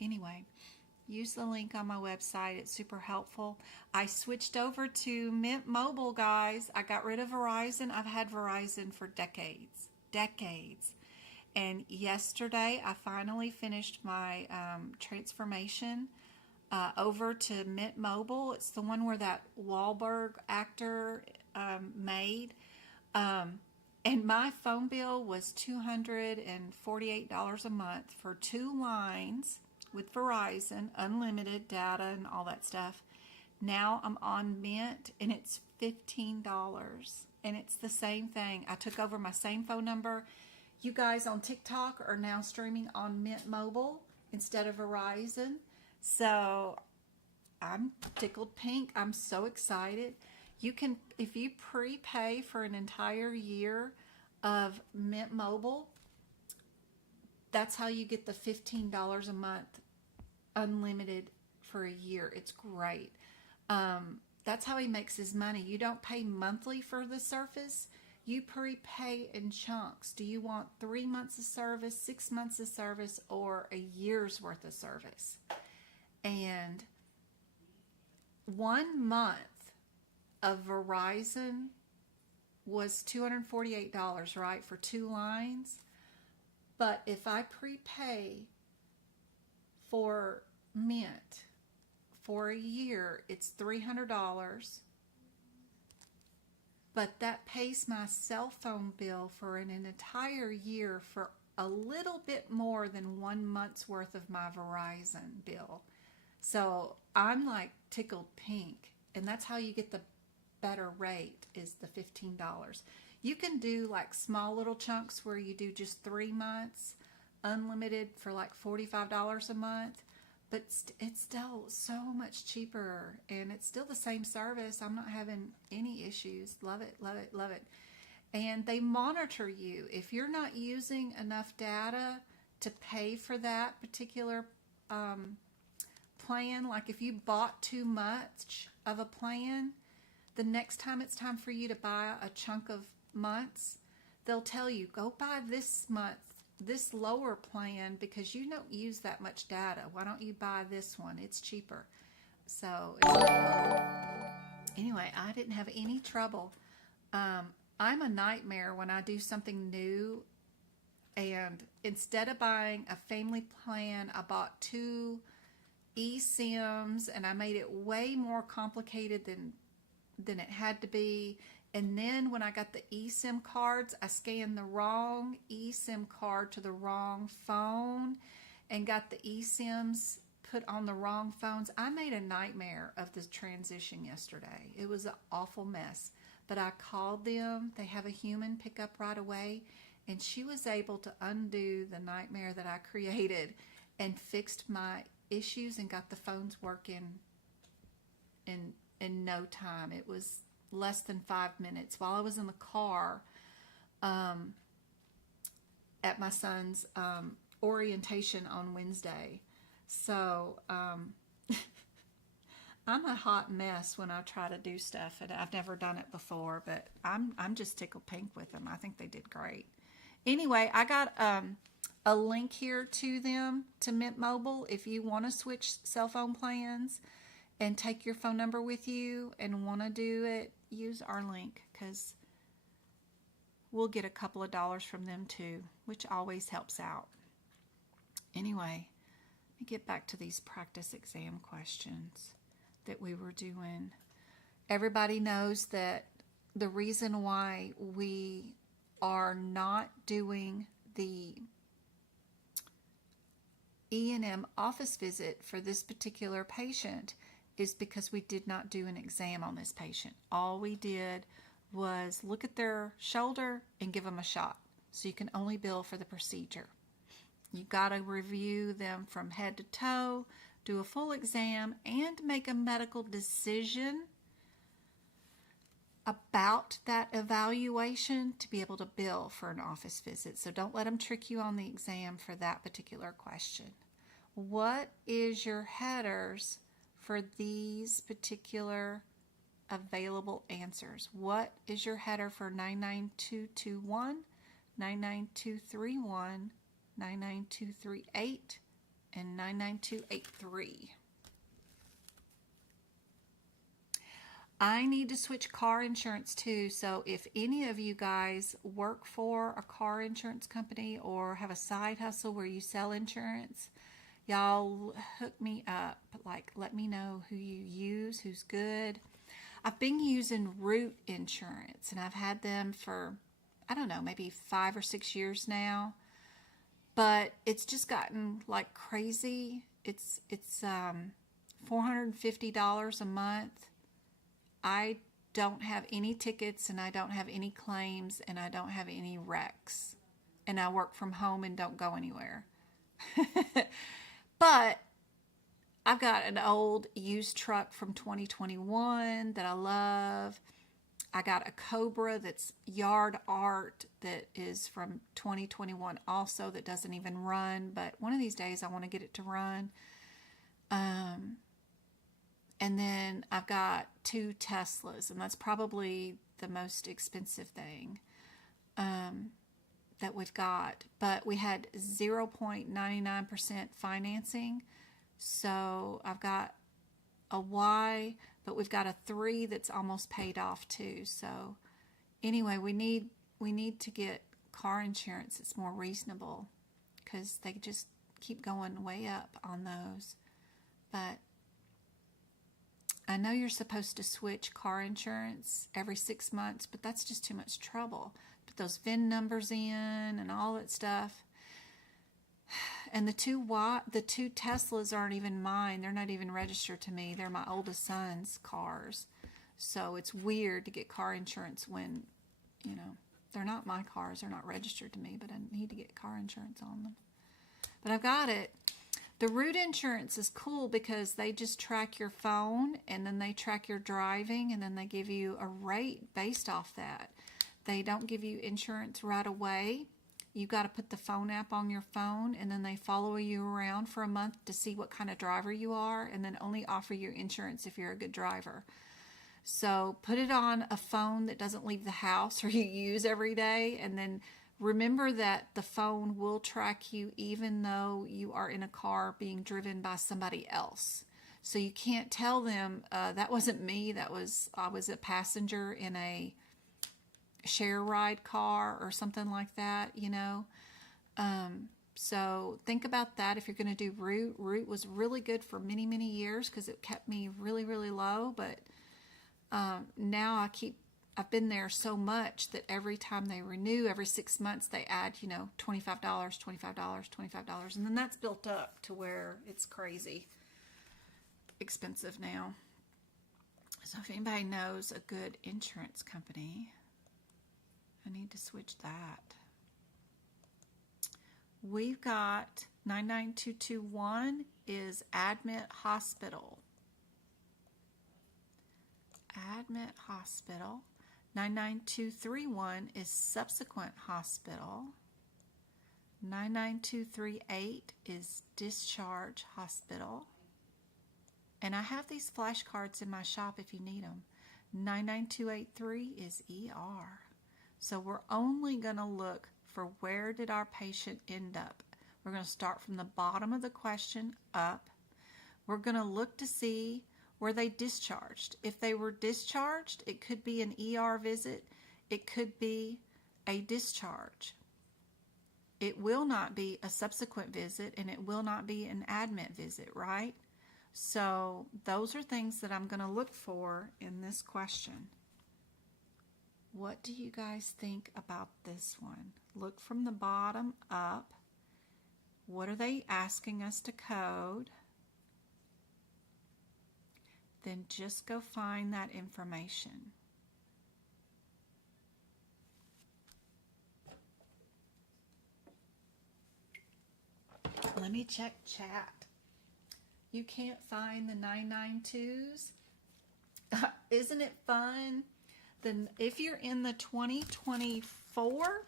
anyway, use the link on my website. It's super helpful. I switched over to Mint Mobile, guys. I got rid of Verizon. I've had Verizon for decades. And yesterday, I finally finished my transformation over to Mint Mobile. It's the one where that Wahlberg actor made. And my phone bill was $248 a month for 2 lines with Verizon, unlimited data and all that stuff. Now I'm on Mint, and it's $15. And it's the same thing. I took over my same phone number. You guys on TikTok are now streaming on Mint Mobile instead of Verizon. So I'm tickled pink. I'm so excited. You can, if you prepay for an entire year of Mint Mobile, that's how you get the $15 a month unlimited for a year. It's great. That's how he makes his money. You don't pay monthly for the service. You prepay in chunks. Do you want 3 months of service, 6 months of service, or a year's worth of service? And 1 month of Verizon was $248, right, for 2 lines. But if I prepay for Mint for a year, it's $300. But that pays my cell phone bill for an entire year for a little bit more than 1 month's worth of my Verizon bill. So I'm like tickled pink. And that's how you get the better rate, is the $15. You can do like small little chunks where you do just 3 months, unlimited for like $45 a month. But it's still so much cheaper, and it's still the same service. I'm not having any issues. Love it, love it, love it. And they monitor you. If you're not using enough data to pay for that particular plan, like if you bought too much of a plan, the next time it's time for you to buy a chunk of months, they'll tell you, go buy this month, this lower plan, because you don't use that much data. Why don't you buy this one? It's cheaper. So it's really cool. Anyway, I didn't have any trouble. I'm a nightmare when I do something new, and instead of buying a family plan, I bought 2 eSIMs, and I made it way more complicated than it had to be. And then when I got the eSIM cards, I scanned the wrong eSIM card to the wrong phone and got the eSIMs put on the wrong phones. I made a nightmare of the transition yesterday. It was an awful mess. But I called them. They have a human pick up right away. And she was able to undo the nightmare that I created and fixed my issues and got the phones working in no time. It was less than 5 minutes while I was in the car at my son's orientation on Wednesday. So I'm a hot mess when I try to do stuff, and I've never done it before, but I'm just tickled pink with them. I think they did great. Anyway, I got a link here to them, to Mint Mobile, if you want to switch cell phone plans and take your phone number with you and want to do it, use our link, because we'll get a couple of dollars from them too, which always helps out. Anyway, let me get back to these practice exam questions that we were doing. Everybody knows that the reason why we are not doing the E&M office visit for this particular patient is because we did not do an exam on this patient. All we did was look at their shoulder and give them a shot. So you can only bill for the procedure. You got to review them from head to toe, do a full exam, and make a medical decision about that evaluation to be able to bill for an office visit. So don't let them trick you on the exam for that particular question. What is your headers for these particular available answers? What is your header for 99221, 99231, 99238, and 99283? I need to switch car insurance too, so if any of you guys work for a car insurance company or have a side hustle where you sell insurance, y'all hook me up. Like, let me know who you use, who's good. I've been using Root Insurance, and I've had them for, I don't know, maybe 5 or 6 years now. But it's just gotten like crazy. It's $450 a month. I don't have any tickets, and I don't have any claims, and I don't have any wrecks. And I work from home and don't go anywhere. But I've got an old used truck from 2021 that I love. I got a Cobra that's yard art that is from 2021 also, that doesn't even run, but one of these days I want to get it to run. And then I've got 2 Teslas, and that's probably the most expensive thing that we've got. But we had 0.99% financing, so I've got a Y, but we've got a 3 that's almost paid off too. So anyway, we need to get car insurance that's more reasonable, because they just keep going way up on those. But I know you're supposed to switch car insurance every 6 months, but that's just too much trouble. Put those VIN numbers in and all that stuff. And the two Teslas aren't even mine. They're not even registered to me. They're my oldest son's cars. So it's weird to get car insurance when, they're not my cars. They're not registered to me, but I need to get car insurance on them. But I've got it. The Root Insurance is cool because they just track your phone, and then they track your driving, and then they give you a rate based off that. They don't give you insurance right away. You got to put the phone app on your phone, and then they follow you around for a month to see what kind of driver you are, and then only offer you insurance if you're a good driver. So put it on a phone that doesn't leave the house or you use every day, and then remember that the phone will track you even though you are in a car being driven by somebody else. So you can't tell them, that wasn't me, I was a passenger in a share ride car or something like that, So think about that if you're going to do Root. Root was really good for many, many years because it kept me really, really low. But now I've been there so much that every time they renew, every 6 months, they add, $25, $25, and then that's built up to where it's crazy expensive now. So if anybody knows a good insurance company, I need to switch that. We've got 99221 is Admit Hospital. admit hospital. 99231 is subsequent hospital. 99238 is discharge hospital. And I have these flashcards in my shop if you need them. 99283 is ER. So we're only going to look for where did our patient end up. We're going to start from the bottom of the question up. We're going to look to see were they discharged. If they were discharged, it could be an ER visit. It could be a discharge. It will not be a subsequent visit, and it will not be an admit visit, right? So those are things that I'm going to look for in this question. What do you guys think about this one? Look from the bottom up. What are they asking us to code? Then just go find that information. Let me check chat. You can't find the 992s? Isn't it fun? Then if you're in the 2024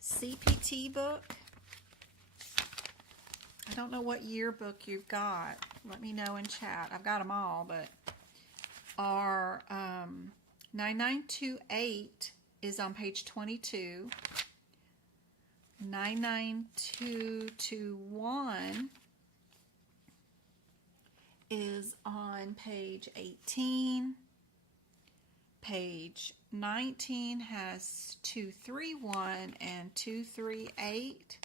CPT book, I don't know what yearbook you've got. Let me know in chat. I've got them all, but our 9928 is on page 22. 99221 is on page 18. Page 19 has 231, and 238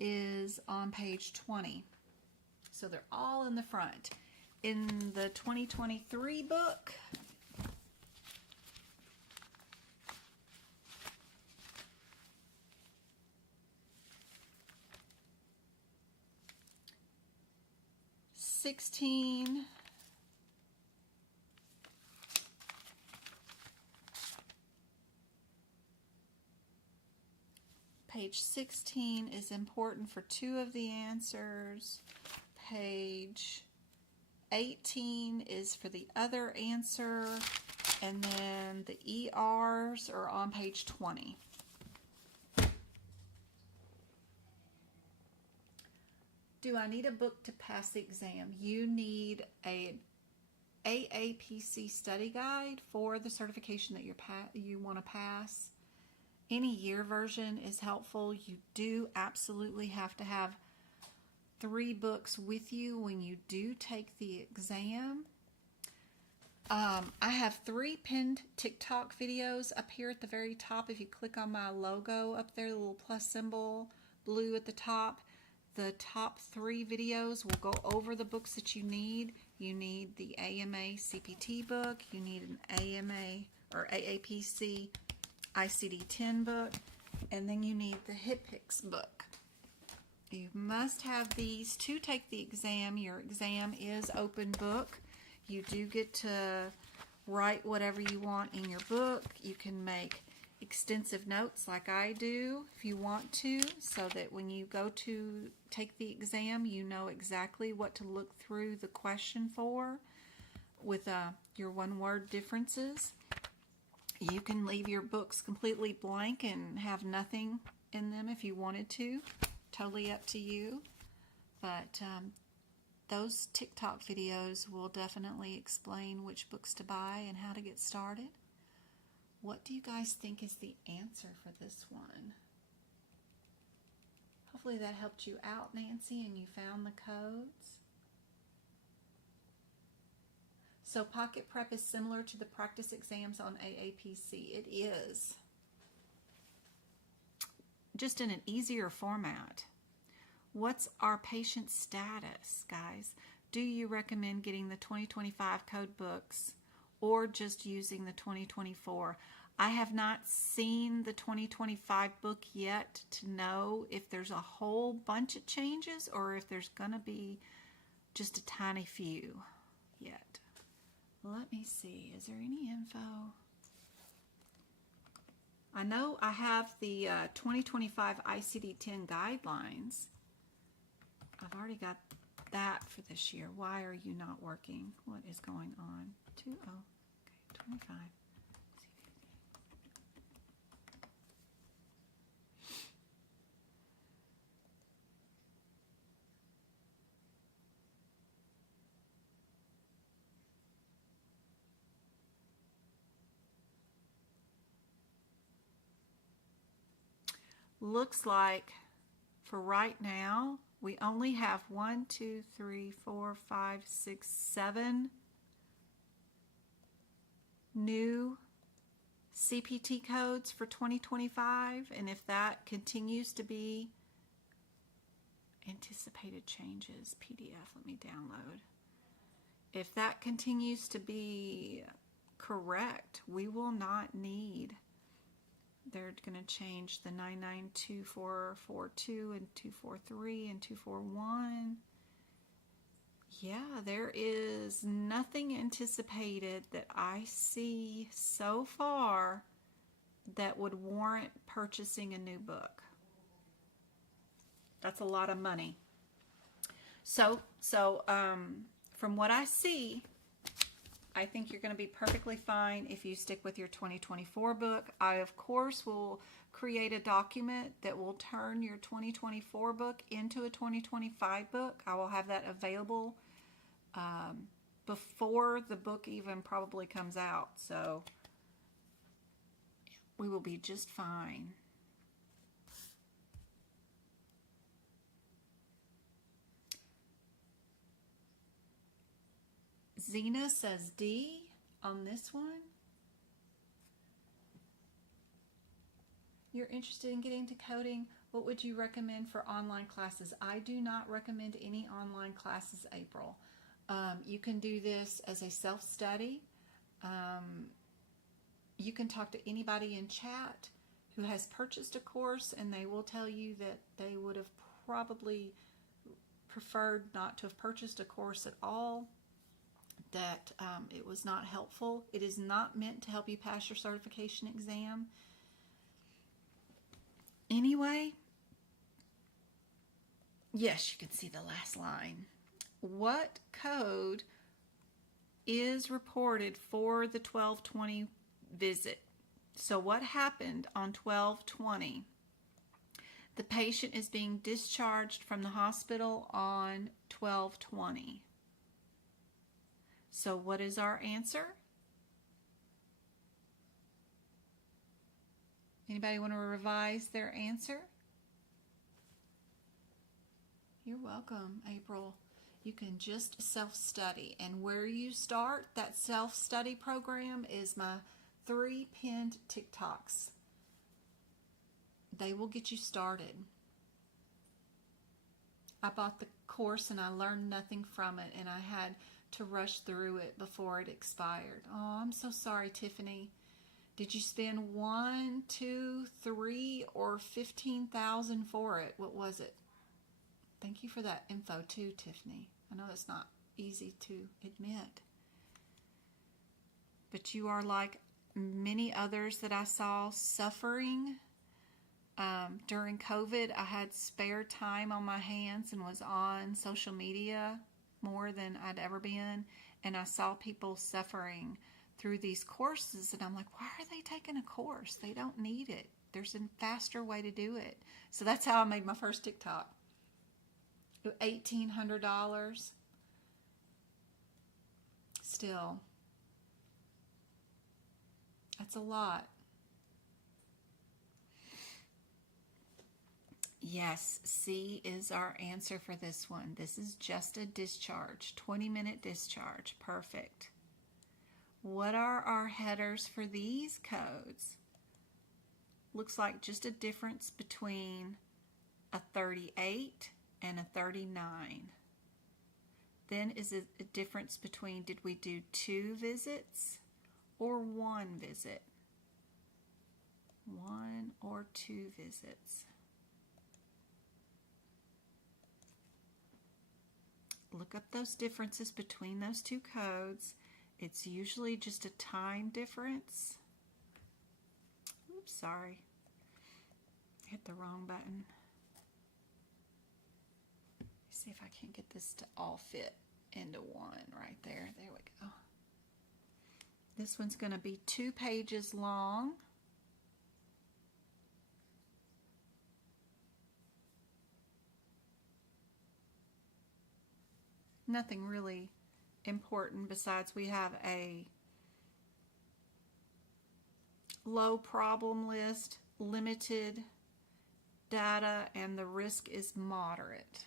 is on page 20. So they're all in the front. In the 2023 book, page 16 is important for 2 of the answers. Page 18 is for the other answer, and then the ERs are on page 20. Do I need a book to pass the exam? You need an AAPC study guide for the certification that you want to pass. Any year version is helpful. You do absolutely have to have 3 books with you when you do take the exam. I have 3 pinned TikTok videos up here at the very top. If you click on my logo up there, the little plus symbol, blue at the top, the top 3 videos will go over the books that you need. You need the AMA CPT book, you need an AMA or AAPC ICD-10 book, and then you need the HIPICS book. You must have these to take the exam. Your exam is open book. You do get to write whatever you want in your book. You can make extensive notes like I do if you want to, so that when you go to take the exam, you know exactly what to look through the question for with your one-word differences. You can leave your books completely blank and have nothing in them if you wanted to. Totally up to you. But those TikTok videos will definitely explain which books to buy and how to get started. What do you guys think is the answer for this one? Hopefully that helped you out, Nancy, and you found the codes. So Pocket Prep is similar to the practice exams on AAPC. It is. Just in an easier format. What's our patient status, guys? Do you recommend getting the 2025 code books or just using the 2024? I have not seen the 2025 book yet to know if there's a whole bunch of changes or if there's going to be just a tiny few yet. Let me see. Is there any info? I know I have the 2025 ICD-10 guidelines. I've already got that for this year. Why are you not working? What is going on? 20, okay, 25. Looks like for right now, we only have 1, 2, 3, 4, 5, 6, 7 new CPT codes for 2025. And if that continues to be anticipated changes, PDF, let me download. If that continues to be correct, we will not need, they're going to change the 992442 and 243 and 241. Yeah, there is nothing anticipated that I see so far that would warrant purchasing a new book. That's a lot of money. So from what I see, I think you're going to be perfectly fine if you stick with your 2024 book. I, of course, will create a document that will turn your 2024 book into a 2025 book. I will have that available before the book even probably comes out. So we will be just fine. Zena says D on this one. You're interested in getting to coding. What would you recommend for online classes? I do not recommend any online classes, April. You can do this as a self-study. You can talk to anybody in chat who has purchased a course, and they will tell you that they would have probably preferred not to have purchased a course at all, that it was not helpful. It is not meant to help you pass your certification exam. Anyway, yes, you can see the last line. What code is reported for the 12/20 visit? So what happened on 12/20? The patient is being discharged from the hospital on 12/20. So what is our answer? Anybody want to revise their answer? You're welcome, April. You can just self-study. And where you start that self-study program is my 3 pinned TikToks. They will get you started. I bought the course and I learned nothing from it, and I had to rush through it before it expired. Oh, I'm so sorry, Tiffany. Did you spend 1, 2, 3, or 15,000 for it? What was it? Thank you for that info too, Tiffany. I know it's not easy to admit, but you are like many others that I saw suffering during COVID. I had spare time on my hands and was on social media more than I'd ever been, and I saw people suffering through these courses, and I'm like, why are they taking a course? They don't need it. There's a faster way to do it. So that's how I made my first TikTok. $1,800. Still, that's a lot. Yes, C is our answer for this one. This is just a discharge, 20-minute discharge. Perfect. What are our headers for these codes? Looks like just a difference between a 38 and a 39. Then is it a difference between, did we do 2 visits or 1 visit? 1 or 2 visits. Look up those differences between those 2 codes. It's usually just a time difference. Oops, sorry. Hit the wrong button. See if I can get this to all fit into one right there. There we go. This one's going to be 2 pages long. Nothing really important besides we have a low problem list, limited data, and the risk is moderate.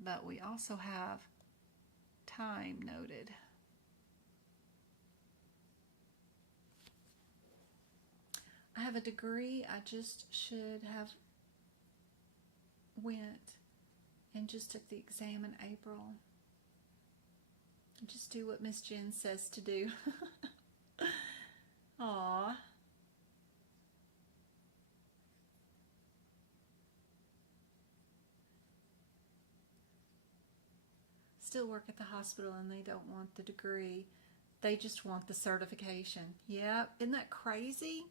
But we also have time noted. I have a degree. I just should have went and just took the exam in April. Just do what Miss Jen says to do. Aw. Still work at the hospital and they don't want the degree. They just want the certification. Yeah, isn't that crazy?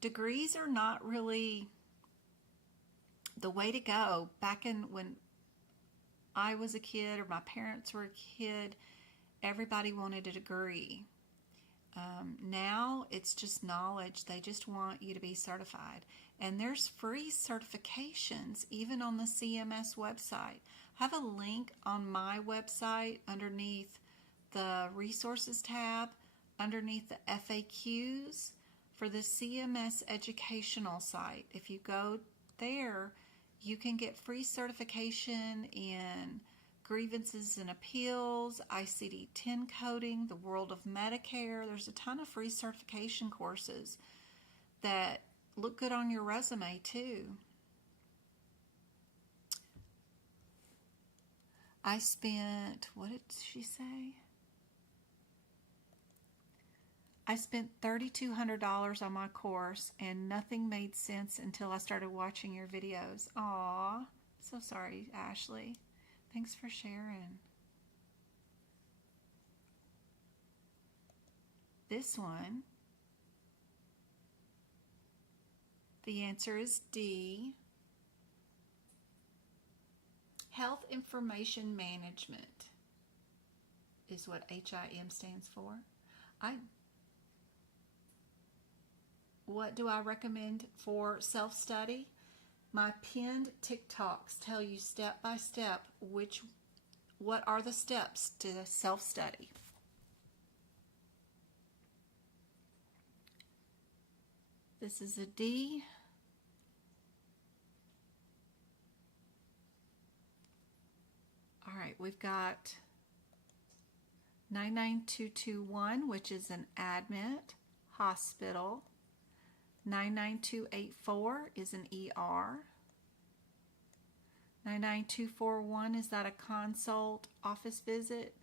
Degrees are not really the way to go. Back in when I was a kid or my parents were a kid, everybody wanted a degree. Now it's just knowledge. They just want you to be certified. And there's free certifications even on the CMS website. I have a link on my website underneath the resources tab, underneath the FAQs for the CMS educational site. If you go there, you can get free certification in grievances and appeals, ICD-10 coding, the world of Medicare. There's a ton of free certification courses that look good on your resume too. I spent, what did she say? I spent $3,200 on my course and nothing made sense until I started watching your videos. Aw, so sorry, Ashley. Thanks for sharing. This one, the answer is D. Health Information Management is what HIM stands for. What do I recommend for self-study? My pinned TikToks tell you step by step what are the steps to self-study. This is a D. All right, we've got 99221, which is an admit, hospital. 99284 is an ER. 99241, is that a consult, office visit?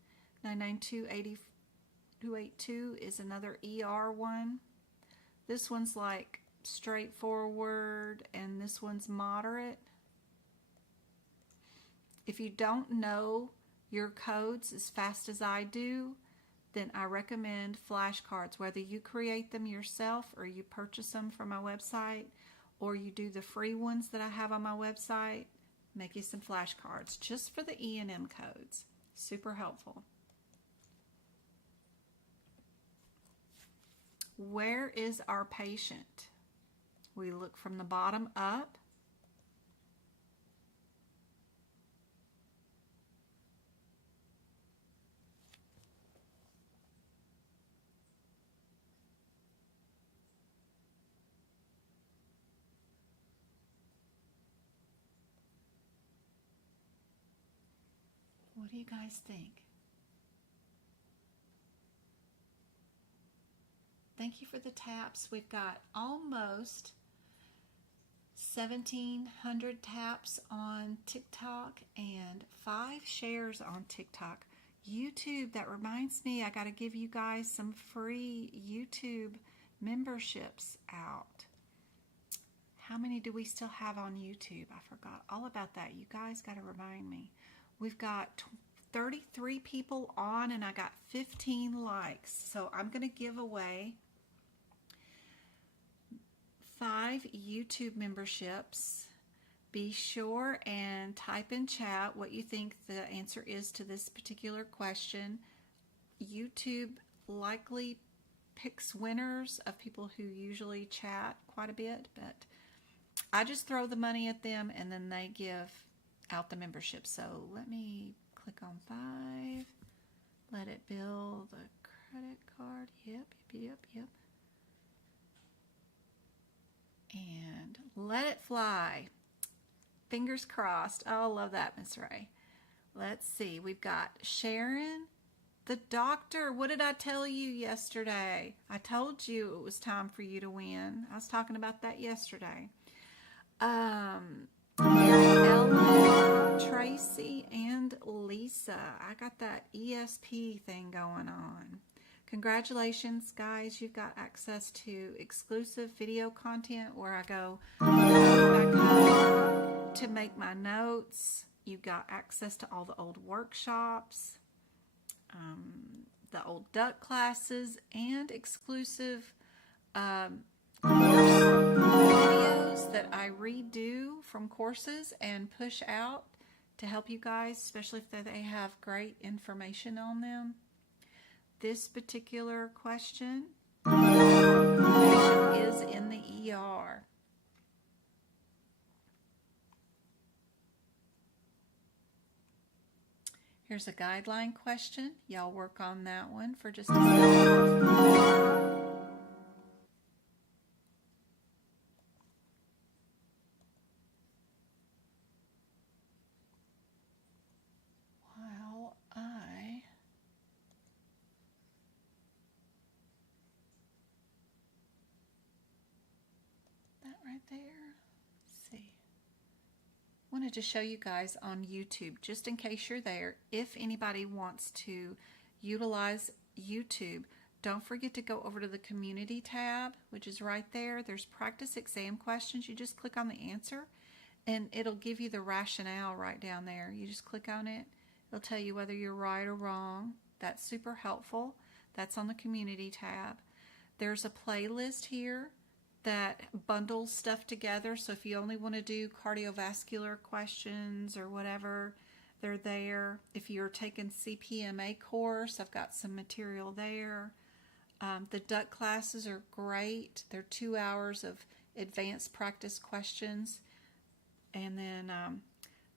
99282 is another ER one. This one's like straightforward and this one's moderate. If you don't know your codes as fast as I do, then I recommend flashcards, whether you create them yourself or you purchase them from my website or you do the free ones that I have on my website. Make you some flashcards just for the E&M codes. Super helpful. Where is our patient? We look from the bottom up. What do you guys think? Thank you for the taps. We've got almost 1,700 taps on TikTok and 5 shares on TikTok. YouTube, that reminds me, I got to give you guys some free YouTube memberships out. How many do we still have on YouTube? I forgot all about that. You guys got to remind me. We've got 33 people on and I got 15 likes. So I'm going to give away 5 YouTube memberships. Be sure and type in chat what you think the answer is to this particular question. YouTube likely picks winners of people who usually chat quite a bit, but I just throw the money at them and then they give out the membership. So let me click on 5. Let it build a credit card. Yep. And let it fly. Fingers crossed. Oh, I love that, Miss Ray. Let's see. We've got Sharon, the doctor. What did I tell you yesterday? I told you it was time for you to win. I was talking about that yesterday. Mary Ellen, Tracy, and Lisa. I got that ESP thing going on. Congratulations, guys. You've got access to exclusive video content where I go back home to make my notes. You got access to all the old workshops, the old duck classes, and exclusive course videos that I redo from courses and push out to help you guys, especially if they have great information on them. This particular question, patient is in the ER. Here's a guideline question. Y'all work on that one for just a second. Right there. Let's see. Wanted to show you guys on YouTube, just in case you're there, if anybody wants to utilize YouTube, don't forget to go over to the community tab, which is right there. There's practice exam questions. You just click on the answer and it'll give you the rationale right down there. You just click on it. It'll tell you whether you're right or wrong. That's super helpful. That's on the community tab. There's a playlist here that bundles stuff together. So if you only want to do cardiovascular questions or whatever, they're there. If you're taking CPMA course, I've got some material there. The duck classes are great. They're 2 hours of advanced practice questions. And then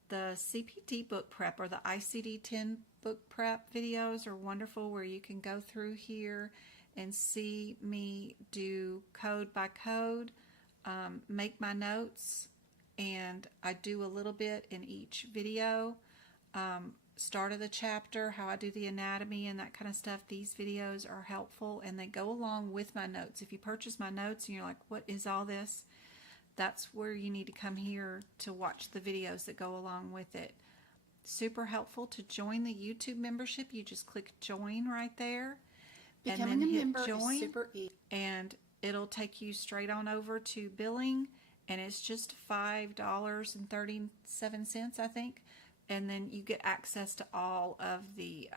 the CPT book prep or the ICD-10 book prep videos are wonderful, where you can go through here and see me do code by code, make my notes, and I do a little bit in each video. Start of the chapter, how I do the anatomy and that kind of stuff. These videos are helpful and they go along with my notes. If you purchase my notes and you're like, what is all this? That's where you need to come here to watch the videos that go along with it. Super helpful to join the YouTube membership. You just click join right there. Becoming and then a hit member join, is super easy. and it'll take you straight on over to billing, and it's just $5.37, I think. And then you get access to all of the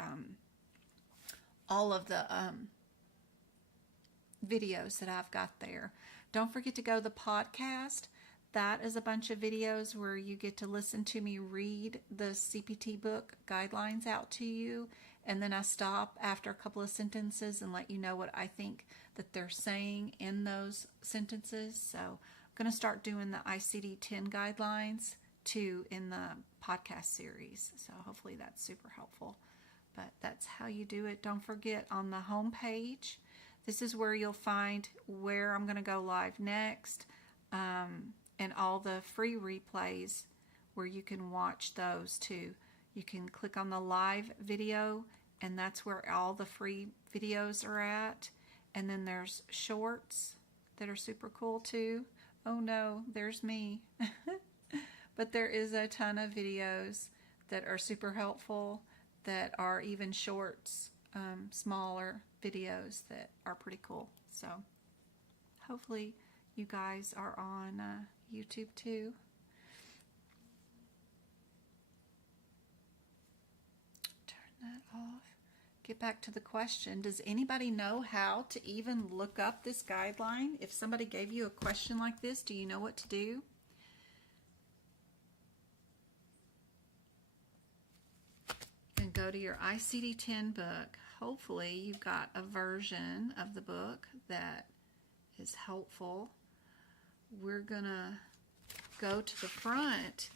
videos that I've got there. Don't forget to go to the podcast. That is a bunch of videos where you get to listen to me read the CPT book guidelines out to you, and then I stop after a couple of sentences and let you know what I think that they're saying in those sentences. So I'm going to start doing the ICD-10 guidelines too in the podcast series. So hopefully that's super helpful. But that's how you do it. Don't forget, on the home page, this is where you'll find where I'm going to go live next, and all the free replays where you can watch those too. You can click on the live video, and that's where all the free videos are at. And then there's shorts that are super cool too. Oh no, there's me. But there is a ton of videos that are super helpful, that are even shorts, smaller videos that are pretty cool. So hopefully you guys are on YouTube too. Turn that off. Get back to the question. Does anybody know how to even look up this guideline? If somebody gave you a question like this, do you know what to do? And go to your ICD-10 book. hopefully you've got a version of the book that is helpful. We're gonna go to the front,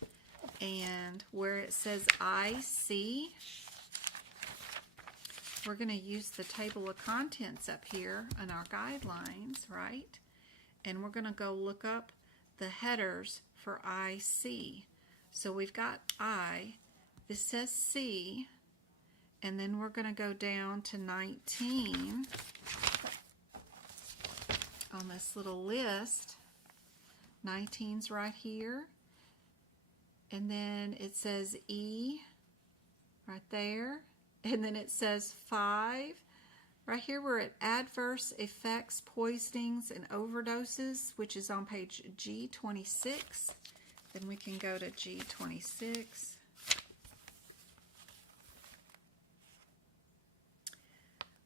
and where it says I see, we're gonna use the table of contents up here on our guidelines, right? And we're gonna go look up the headers for I see. So we've got I, this says C, and then we're going to go down to 19 on this little list. 19's right here, and then it says E right there, and then it says 5. Right here we're at adverse effects, poisonings, and overdoses, which is on page G26. Then we can go to G26.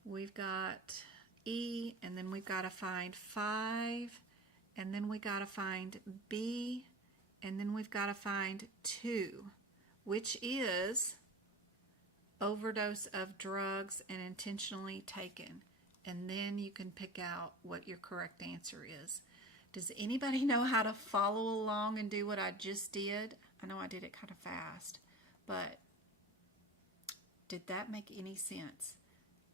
We've got E, and then we've got to find 5, and then we got to find B, and then we've got to find 2, which is overdose of drugs and intentionally taken. And then you can pick out what your correct answer is. Does anybody know how to follow along and do what I just did? I know I did it kind of fast, but did that make any sense?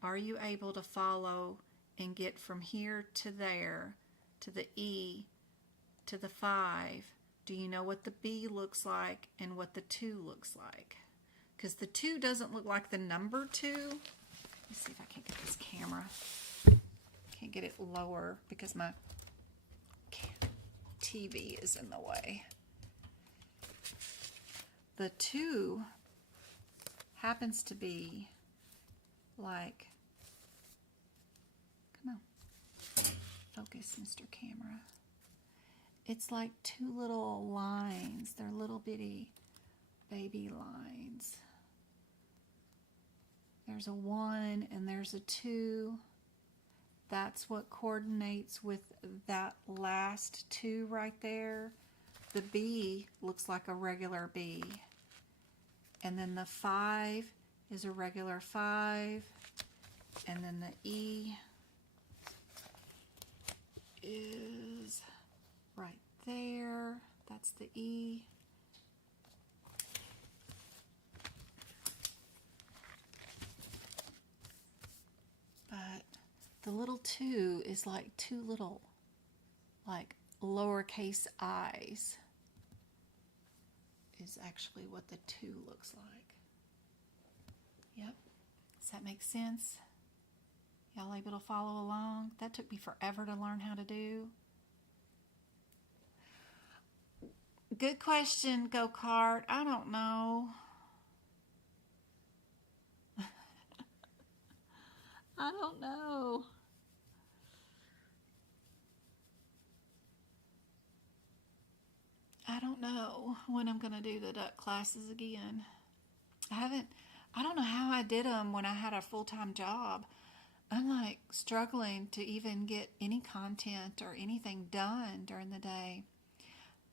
Are you able to follow and get from here to there, to the E, to the 5? Do you know what the B looks like and what the 2 looks like? Because the 2 doesn't look like the number 2. Let me see if I can get this camera. Can't get it lower because my TV is in the way. The 2 happens to be like, come on, focus, Mr. Camera. It's like 2 little lines. They're little bitty baby lines. There's a 1 and there's a 2. That's what coordinates with that last 2 right there. The B looks like a regular B. And then the 5 is a regular 5. And then the E is right there. That's the E. But the little 2 is like 2 little, like lowercase i's, is actually what the 2 looks like. Yep. Does that make sense? Y'all able to follow along? That took me forever to learn how to do. Good question, Go-Kart. I don't know. I don't know. I don't know when I'm going to do the duck classes again. I don't know how I did them when I had a full-time job. I'm like struggling to even get any content or anything done during the day.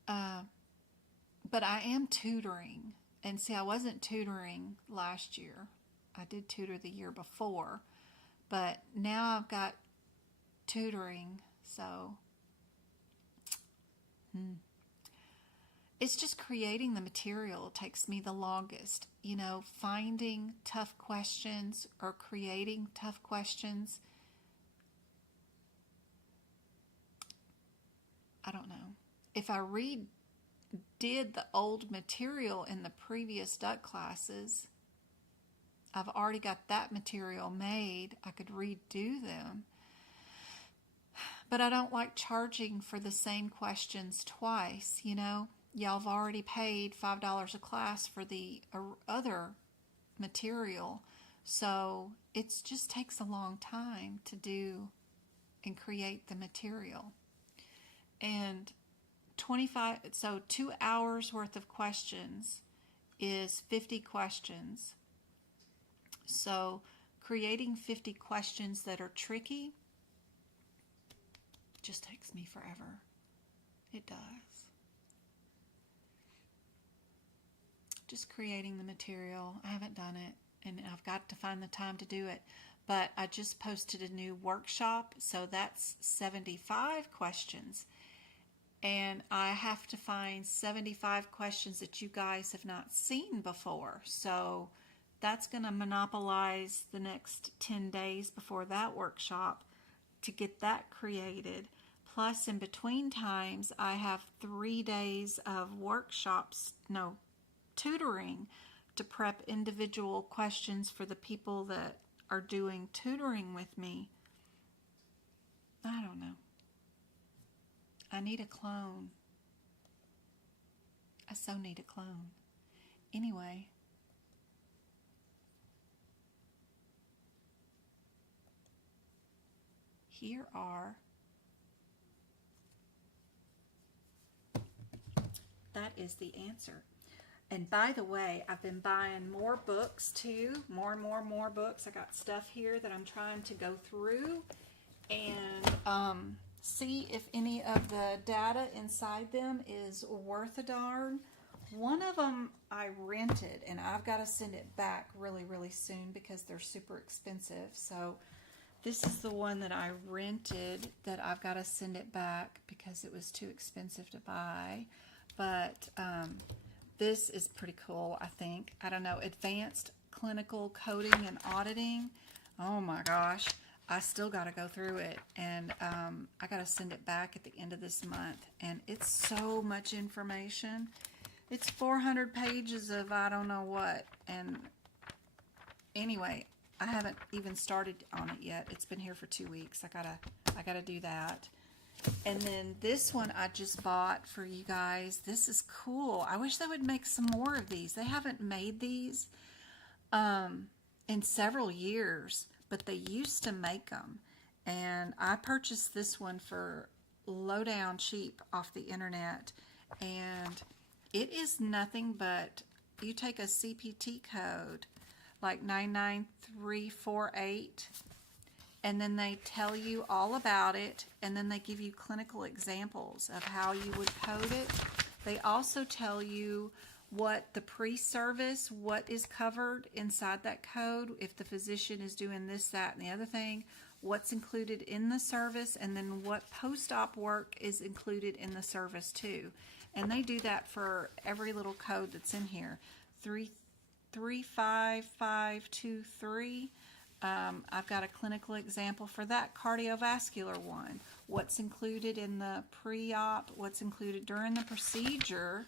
But I am tutoring. And see, I wasn't tutoring last year. I did tutor the year before. But now I've got tutoring, so it's just creating the material takes me the longest. You know, finding tough questions or creating tough questions. I don't know. If I redid the old material in the previous duck classes, I've already got that material made. I could redo them. But I don't like charging for the same questions twice, you know. Y'all have already paid $5 a class for the other material. So it just takes a long time to do and create the material. And 2 hours worth of questions is 50 questions. So creating 50 questions that are tricky just takes me forever. It does. Just creating the material. I haven't done it, and I've got to find the time to do it. but I just posted a new workshop, so that's 75 questions. And I have to find 75 questions that you guys have not seen before. So that's going to monopolize the next 10 days before that workshop to get that created. Plus, in between times, I have 3 days of tutoring to prep individual questions for the people that are doing tutoring with me. I don't know. I need a clone. I so need a clone. Anyway. Here are. That is the answer. And by the way, I've been buying more books too. More books. I got stuff here that I'm trying to go through and see if any of the data inside them is worth a darn. One of them I rented, and I've got to send it back really soon because they're super expensive. So this is the one that I rented that I've got to send it back because it was too expensive to buy. But this is pretty cool, I think. I don't know, Advanced Clinical Coding and Auditing. Oh my gosh. I still got to go through it, and I got to send it back at the end of this month, and it's so much information. It's 400 pages of I don't know what, and anyway, I haven't even started on it yet. It's been here for 2 weeks. I gotta do that. And then this one I just bought for you guys. This is cool. I wish they would make some more of these. They haven't made these in several years, but they used to make them. And I purchased this one for low down cheap off the internet. And it is nothing but you take a CPT code like 99348, and then they tell you all about it, and then they give you clinical examples of how you would code it. They also tell you what the pre-service, what is covered inside that code, if the physician is doing this, that, and the other thing, what's included in the service, and then what post-op work is included in the service too. And they do that for every little code that's in here. 35523. I've got a clinical example for that cardiovascular one. What's included in the pre-op, what's included during the procedure,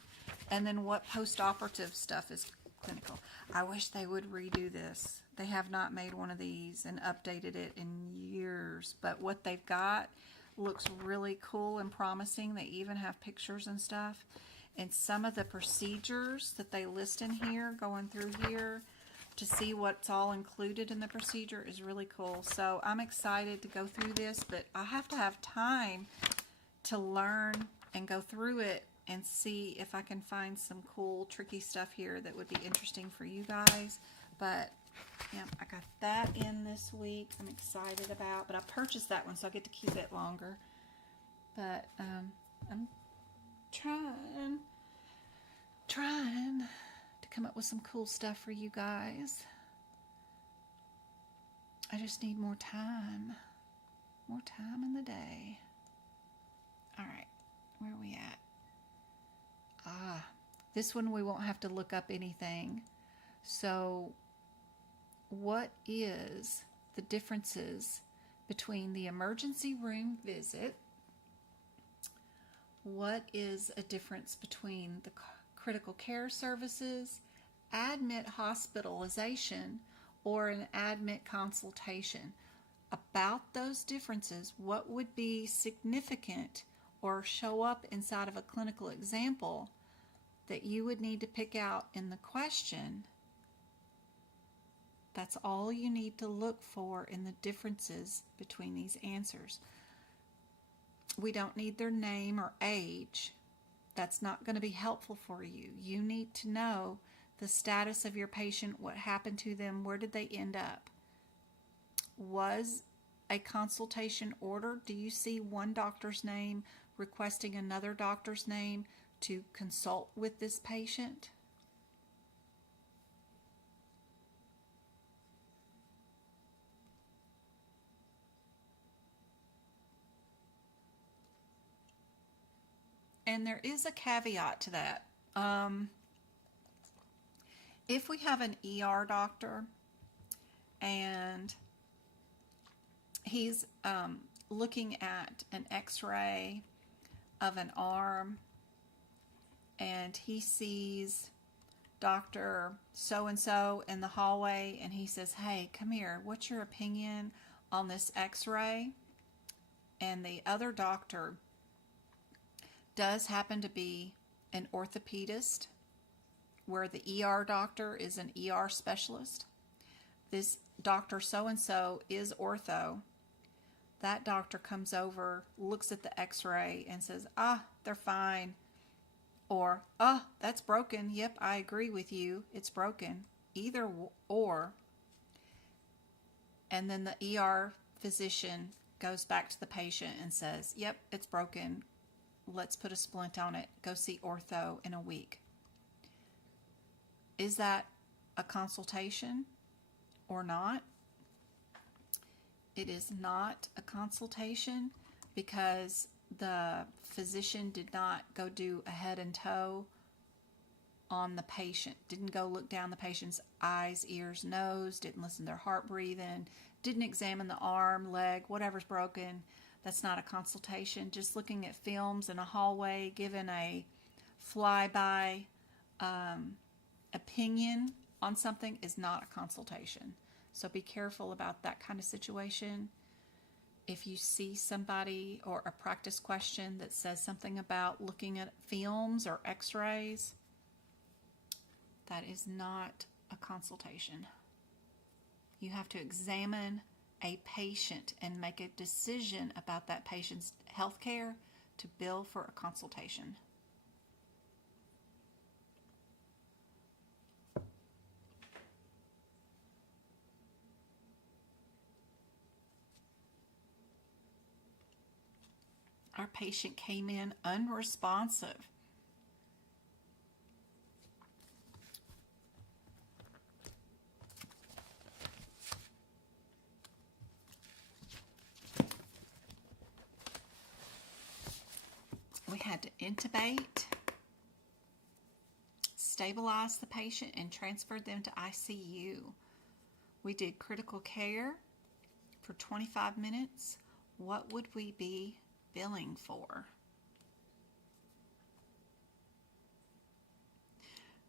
and then what post-operative stuff is clinical. I wish they would redo this. They have not made one of these and updated it in years, but what they've got looks really cool and promising. They even have pictures and stuff. And some of the procedures that they list in here, going through here to see what's all included in the procedure, is really cool. So I'm excited to go through this, but I have to have time to learn and go through it and see if I can find some cool, tricky stuff here that would be interesting for you guys. But yeah, I got that in this week. I'm excited about, but I purchased that one, so I get to keep it longer. But I'm trying to come up with some cool stuff for you guys. I just need more time in the day. All right, where are we at? This one we won't have to look up anything. So what is the differences between the emergency room visit? What is a difference between the critical care services, admit hospitalization, or an admit consultation? About those differences, what would be significant or show up inside of a clinical example that you would need to pick out in the question? That's all you need to look for in the differences between these answers. We don't need their name or age. That's not going to be helpful for you. You need to know the status of your patient, what happened to them, where did they end up? Was a consultation ordered? Do you see one doctor's name requesting another doctor's name to consult with this patient? And there is a caveat to that. If we have an ER doctor and he's looking at an x-ray of an arm and he sees Dr. So-and-so in the hallway and he says, hey, come here, what's your opinion on this x-ray? And the other doctor does happen to be an orthopedist, where the ER doctor is an ER specialist. This Dr. So-and-so is ortho. That doctor comes over, looks at the x-ray and says, they're fine. Or, that's broken. Yep, I agree with you. It's broken. Either or. And then the ER physician goes back to the patient and says, yep, it's broken. Let's put a splint on it. Go see ortho in a week. Is that a consultation or not? It is not a consultation because the physician did not go do a head and toe on the patient. Didn't go look down the patient's eyes, ears, nose, didn't listen to their heart breathing, didn't examine the arm, leg, whatever's broken. That's not a consultation. Just looking at films in a hallway, giving a flyby opinion on something is not a consultation. So be careful about that kind of situation. If you see somebody or a practice question that says something about looking at films or x-rays, that is not a consultation. You have to examine a patient and make a decision about that patient's health care to bill for a consultation. Our patient came in unresponsive. We had to intubate, stabilize the patient, and transfer them to ICU. We did critical care for 25 minutes. What would we be billing for?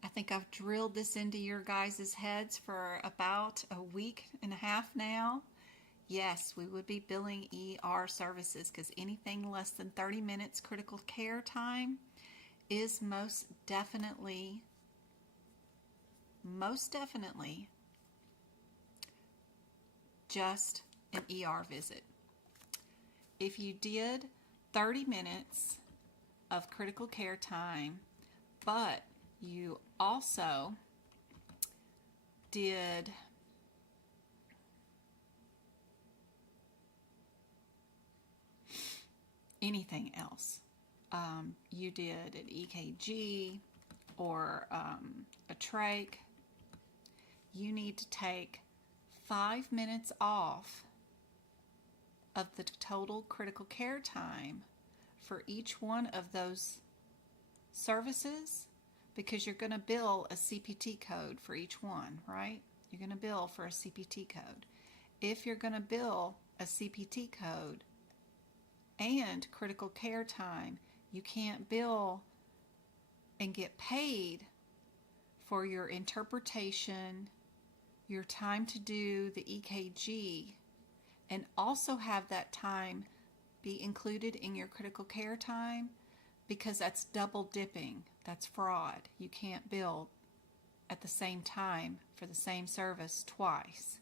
I think I've drilled this into your guys' heads for about a week and a half now. Yes, we would be billing ER services because anything less than 30 minutes critical care time is most definitely just an ER visit. If you did 30 minutes of critical care time, but you also did anything else, you did an EKG or a trach, you need to take 5 minutes off of the total critical care time for each one of those services, because you're going to bill a CPT code for each one, right? You're going to bill for a CPT code. If you're going to bill a CPT code and critical care time, you can't bill and get paid for your interpretation, your time to do the EKG, and also have that time be included in your critical care time, because that's double dipping. That's fraud. You can't bill at the same time for the same service twice.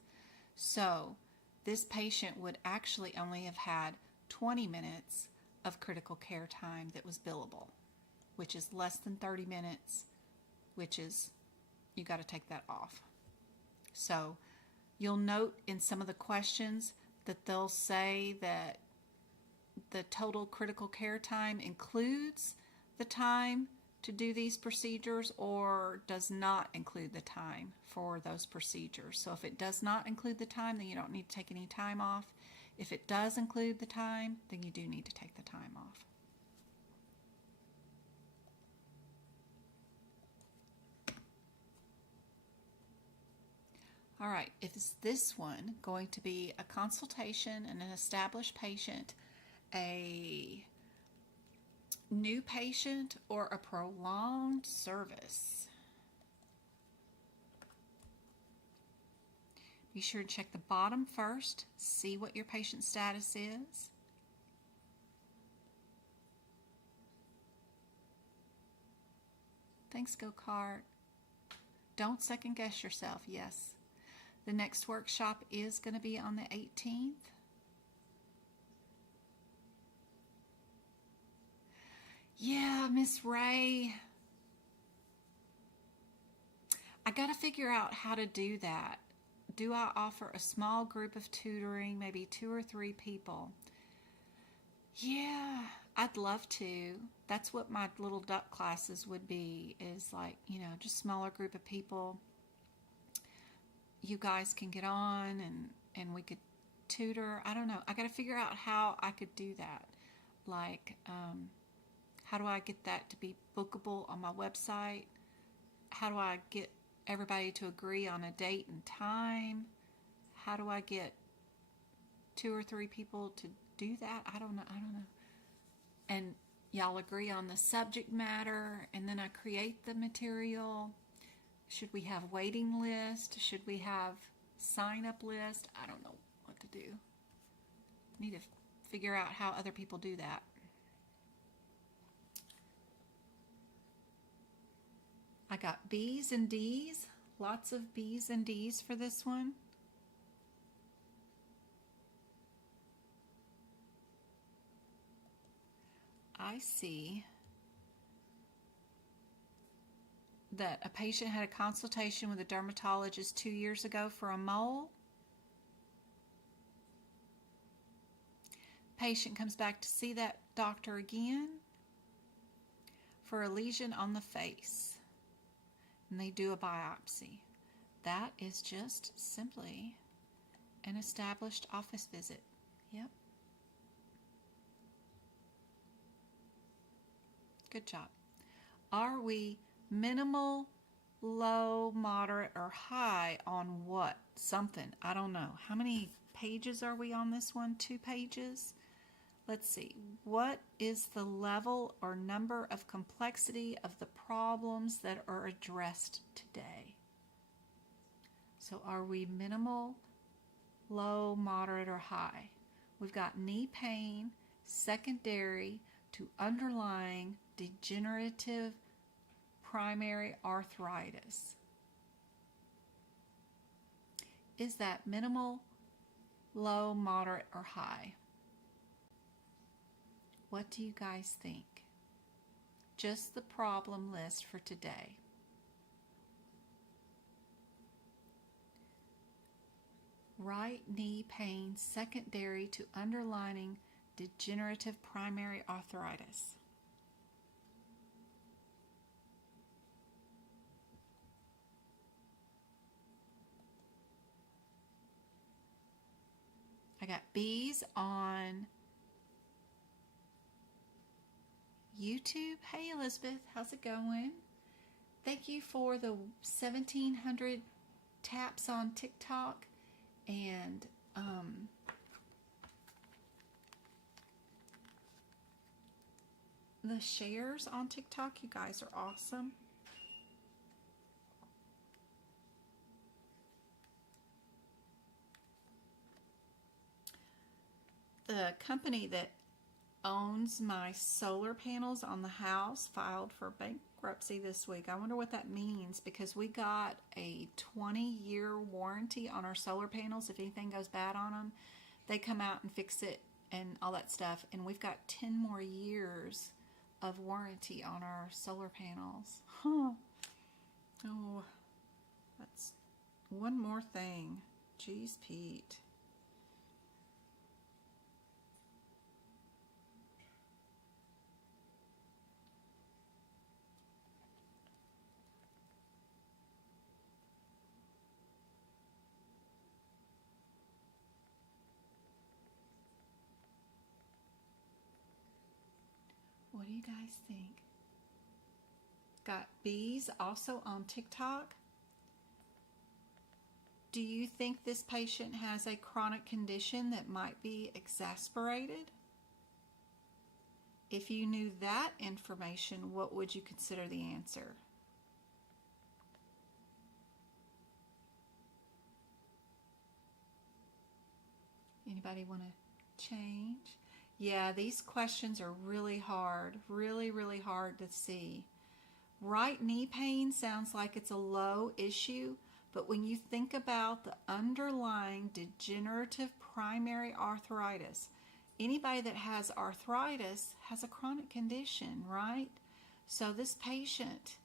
So this patient would actually only have had 20 minutes of critical care time that was billable, which is less than 30 minutes, which is, you got to take that off. So you'll note in some of the questions that they'll say that the total critical care time includes the time to do these procedures or does not include the time for those procedures. So if it does not include the time, then you don't need to take any time off. If it does include the time, then you do need to take the time off. All right, is this one going to be a consultation and an established patient, a new patient, or a prolonged service? Be sure to check the bottom first, see what your patient status is. Thanks, Go-Kart. Don't second guess yourself. Yes. The next workshop is going to be on the 18th. Yeah, Miss Ray. I got to figure out how to do that. Do I offer a small group of tutoring, maybe 2 or 3 people? Yeah, I'd love to. That's what my little duck classes would be, is like, you know, just smaller group of people. You guys can get on and we could tutor. I don't know. I got to figure out how I could do that. Like, how do I get that to be bookable on my website? How do I get everybody to agree on a date and time? How do I get 2 or 3 people to do that? I don't know. And y'all agree on the subject matter, and then I create the material. Should we have waiting list? Should we have sign up list? I don't know what to do. Need to figure out how other people do that. I got B's and D's, lots of B's and D's for this one. I see that a patient had a consultation with a dermatologist 2 years ago for a mole. Patient comes back to see that doctor again for a lesion on the face, and they do a biopsy. That is just simply an established office visit. Yep. Good job. Are we minimal, low, moderate, or high on what? Something. I don't know. How many pages are we on this one? 2 pages? Let's see. What is the level or number of complexity of the problems that are addressed today? So are we minimal, low, moderate, or high? We've got knee pain secondary to underlying degenerative primary arthritis. Is that minimal, low, moderate, or high? What do you guys think? Just the problem list for today. Right knee pain secondary to underlying degenerative primary arthritis. I got B's on YouTube. Hey Elizabeth, how's it going? Thank you for the 1,700 taps on TikTok and the shares on TikTok. You guys are awesome. The company that owns my solar panels on the house filed for bankruptcy this week. I wonder what that means, because we got a 20-year warranty on our solar panels. If anything goes bad on them, they come out and fix it and all that stuff. And we've got 10 more years of warranty on our solar panels. Huh. Oh, that's one more thing. Jeez, Pete. What do you guys think? Got B's also on TikTok. Do you think this patient has a chronic condition that might be exasperated? If you knew that information, what would you consider the answer? Anybody want to change? Yeah, these questions are really hard, really hard to see. Right knee pain sounds like it's a low issue, but when you think about the underlying degenerative primary arthritis, anybody that has arthritis has a chronic condition, right? So this patient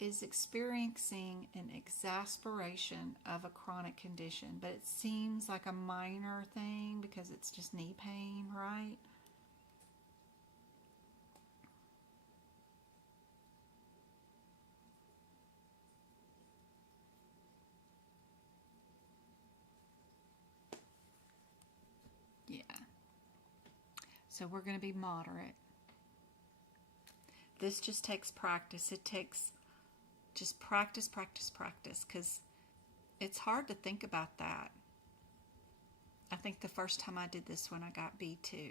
is experiencing an exasperation of a chronic condition, but it seems like a minor thing because it's just knee pain, right? Yeah. So we're going to be moderate. This just takes practice. It takes just practice, because it's hard to think about that. I think the first time I did this one, I got B2.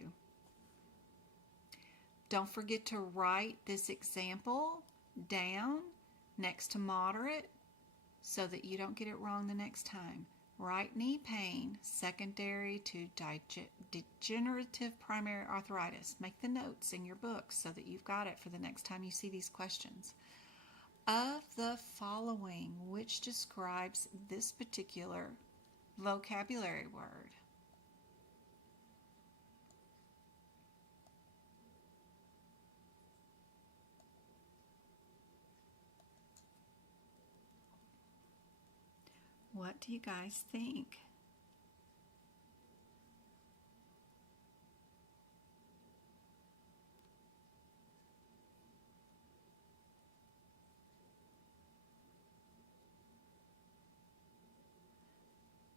Don't forget to write this example down next to moderate so that you don't get it wrong the next time. Right knee pain, secondary to degenerative primary arthritis. Make the notes in your book so that you've got it for the next time you see these questions. Of the following, which describes this particular vocabulary word? What do you guys think?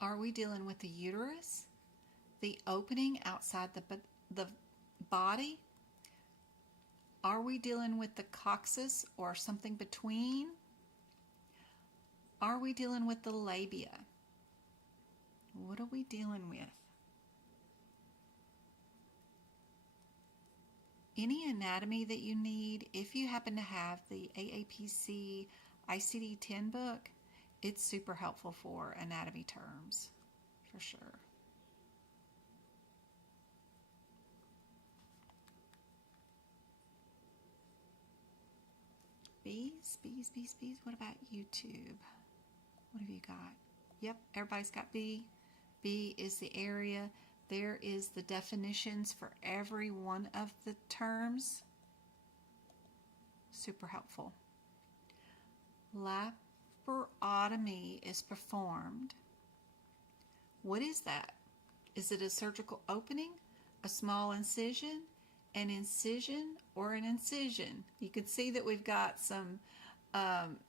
Are we dealing with the uterus, the opening outside the body? Are we dealing with the coccyx or something between? Are we dealing with the labia? What are we dealing with? Any anatomy that you need, if you happen to have the AAPC ICD-10 book, it's super helpful for anatomy terms, for sure. Bees. What about YouTube? What have you got? Yep, everybody's got B. B is the area. There is the definitions for every one of the terms. Super helpful. Laparotomy is performed. What is that? Is it a surgical opening, a small incision, an incision, or an incision? You can see that we've got some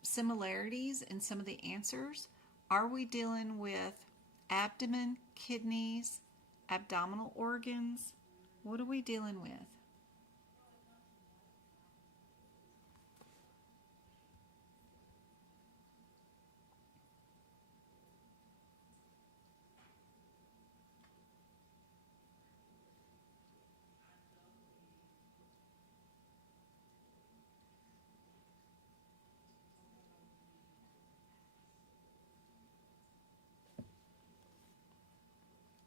similarities in some of the answers. Are we dealing with abdomen, kidneys, abdominal organs? What are we dealing with?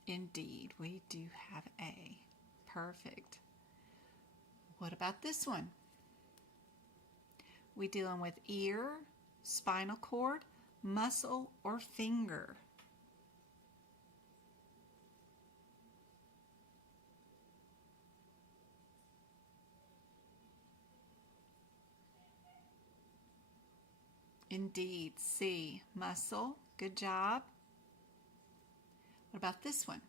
Indeed, we do have A. Perfect. What about this one? We dealing with ear, spinal cord, muscle, or finger? Indeed, C, muscle. Good job. What about this one?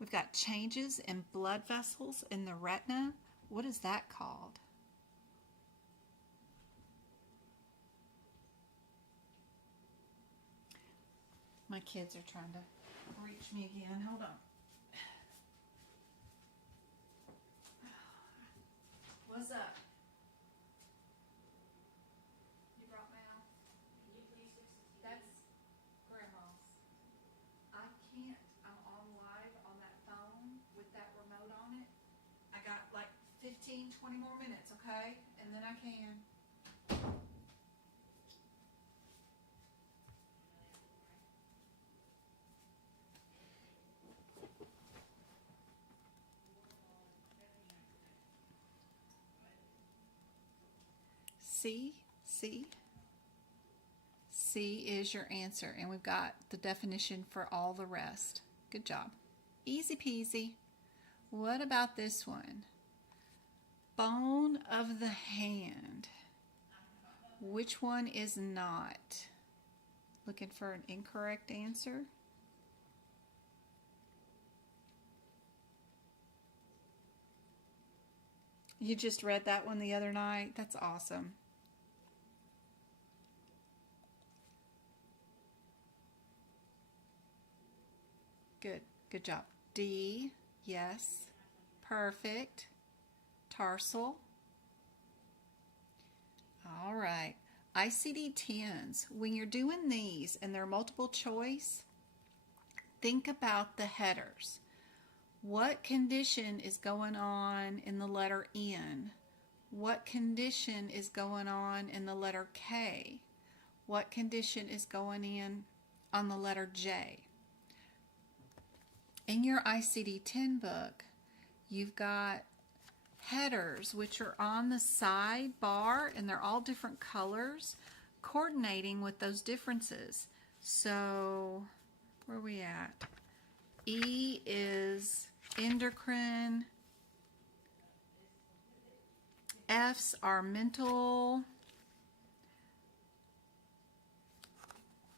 We've got changes in blood vessels in the retina. What is that called? My kids are trying to reach me again. Hold on. What's up? You brought mail? Can you please fix it? That's 20 more minutes, okay? And then I can. C, C is your answer, and we've got the definition for all the rest. Good job. Easy peasy. What about this one? Bone of the hand. Which one is not? Looking for an incorrect answer? You just read that one the other night? That's awesome. Good. Good job. D, yes. Perfect. Tarsal. All right. ICD-10s. When you're doing these and they're multiple choice, think about the headers. What condition is going on in the letter N? What condition is going on in the letter K? What condition is going on the letter J? In your ICD-10 book, you've got headers which are on the sidebar, and they're all different colors, coordinating with those differences. So, where are we at? E is endocrine. F's are mental.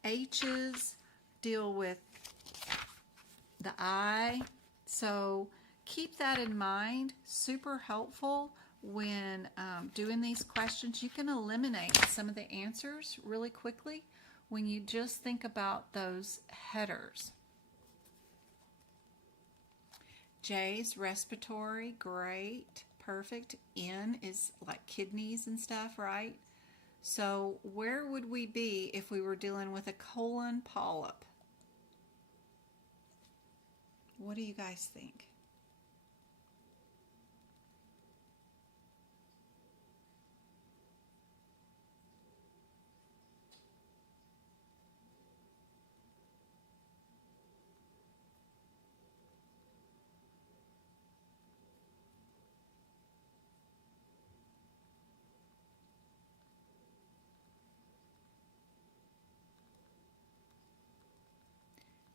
H's deal with the eye. So keep that in mind. Super helpful when doing these questions. You can eliminate some of the answers really quickly when you just think about those headers. J's respiratory, great, perfect. N is like kidneys and stuff, right? So where would we be if we were dealing with a colon polyp? What do you guys think?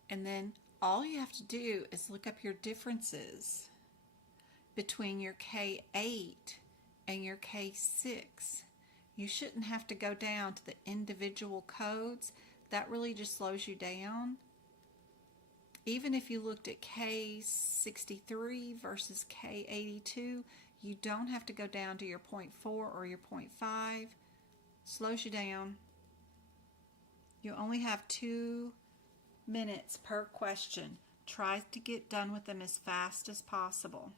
And then all you have to do is look up your differences between your K8 and your K6. You shouldn't have to go down to the individual codes. That really just slows you down. Even if you looked at K63 versus K82, you don't have to go down to your 0.4 or your 0.5. Slows you down. You only have 2 minutes per question. Try to get done with them as fast as possible.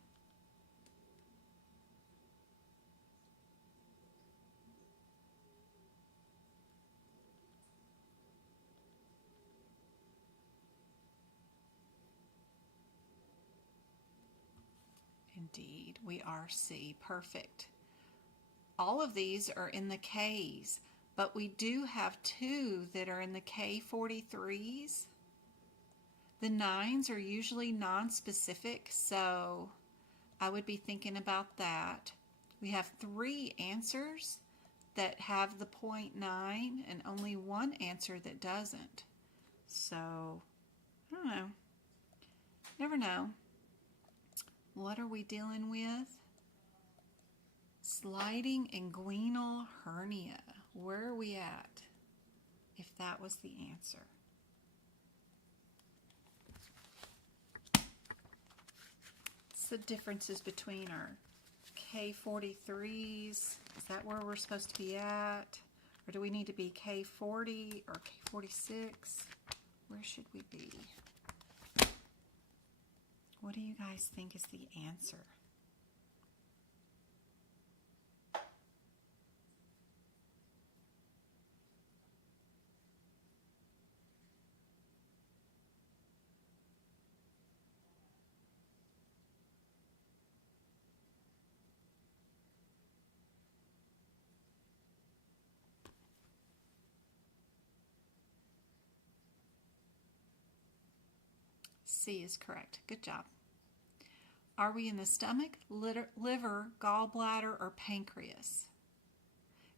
Indeed, we are C. Perfect. All of these are in the Ks, but we do have 2 that are in the K43s. The 9s are usually non-specific, so I would be thinking about that. We have 3 answers that have the 0.9 and only 1 answer that doesn't. So, I don't know. Never know. What are we dealing with? Sliding inguinal hernia. Where are we at? If that was the answer. What's the differences between our K43s? Is that where we're supposed to be at? Or do we need to be K40 or K46? Where should we be? What do you guys think is the answer? C is correct. Good job. Are we in the stomach, liver, gallbladder, or pancreas?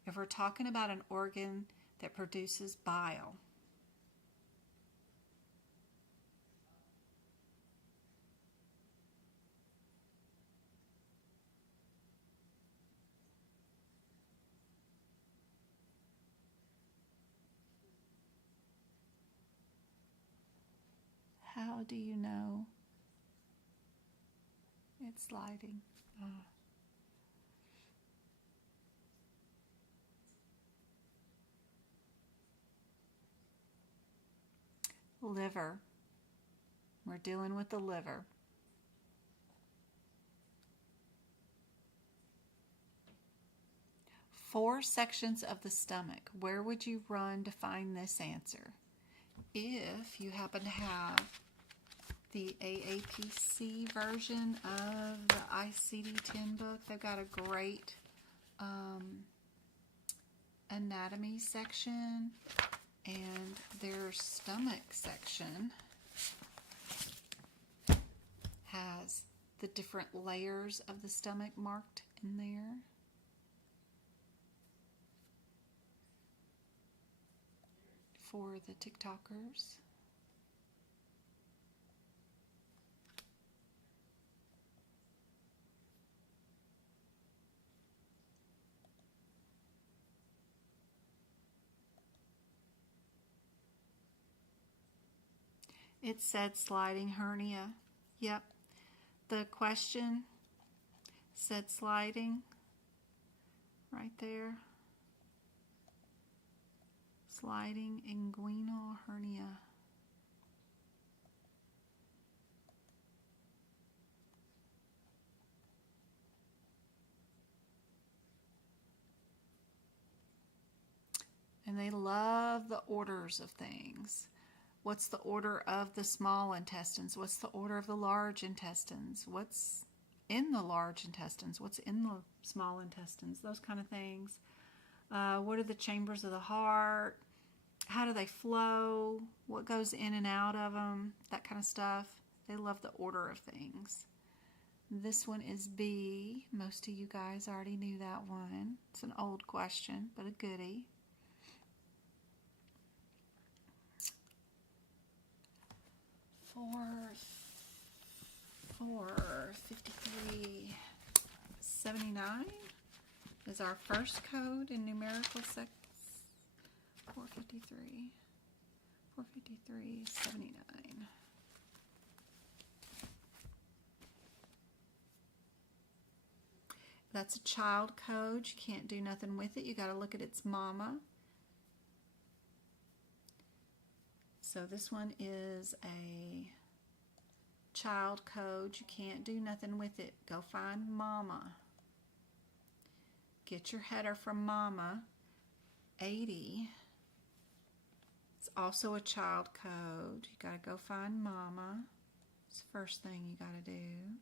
If we're talking about an organ that produces bile. How do you know it's sliding? Liver. We're dealing with the liver. Four sections of the stomach. Where would you run to find this answer? If you happen to have the AAPC version of the ICD-10 book, they've got a great anatomy section, and their stomach section has the different layers of the stomach marked in there. For the TikTokers. It said sliding hernia. Yep. The question said sliding right there. Sliding inguinal hernia. And they love the orders of things. What's the order of the small intestines? What's the order of the large intestines? What's in the large intestines? What's in the small intestines? Those kind of things. What are the chambers of the heart? How do they flow? What goes in and out of them? That kind of stuff. They love the order of things. This one is B. Most of you guys already knew that one. It's an old question, but a goodie. For 5379 is our first code in numerical sets. 45379. That's a child code. You can't do nothing with it. You got to look at its mama. So this one is a child code. You can't do nothing with it. Go find mama. Get your header from mama. 80. It's also a child code. You got to go find mama. It's the first thing you got to do.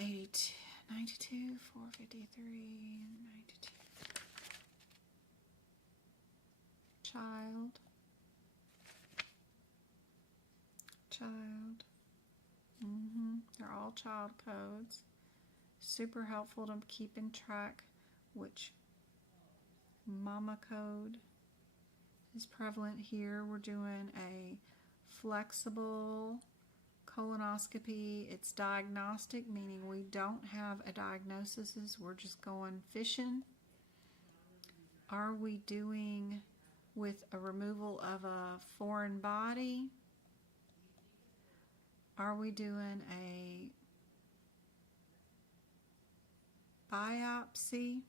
82, 92, 453, 92. Child. They're all child codes. Super helpful to keep in track which mama code is prevalent here. We're doing a flexible colonoscopy. It's diagnostic, meaning we don't have a diagnosis. We're just going fishing. Are we doing with a removal of a foreign body? Are we doing a biopsy?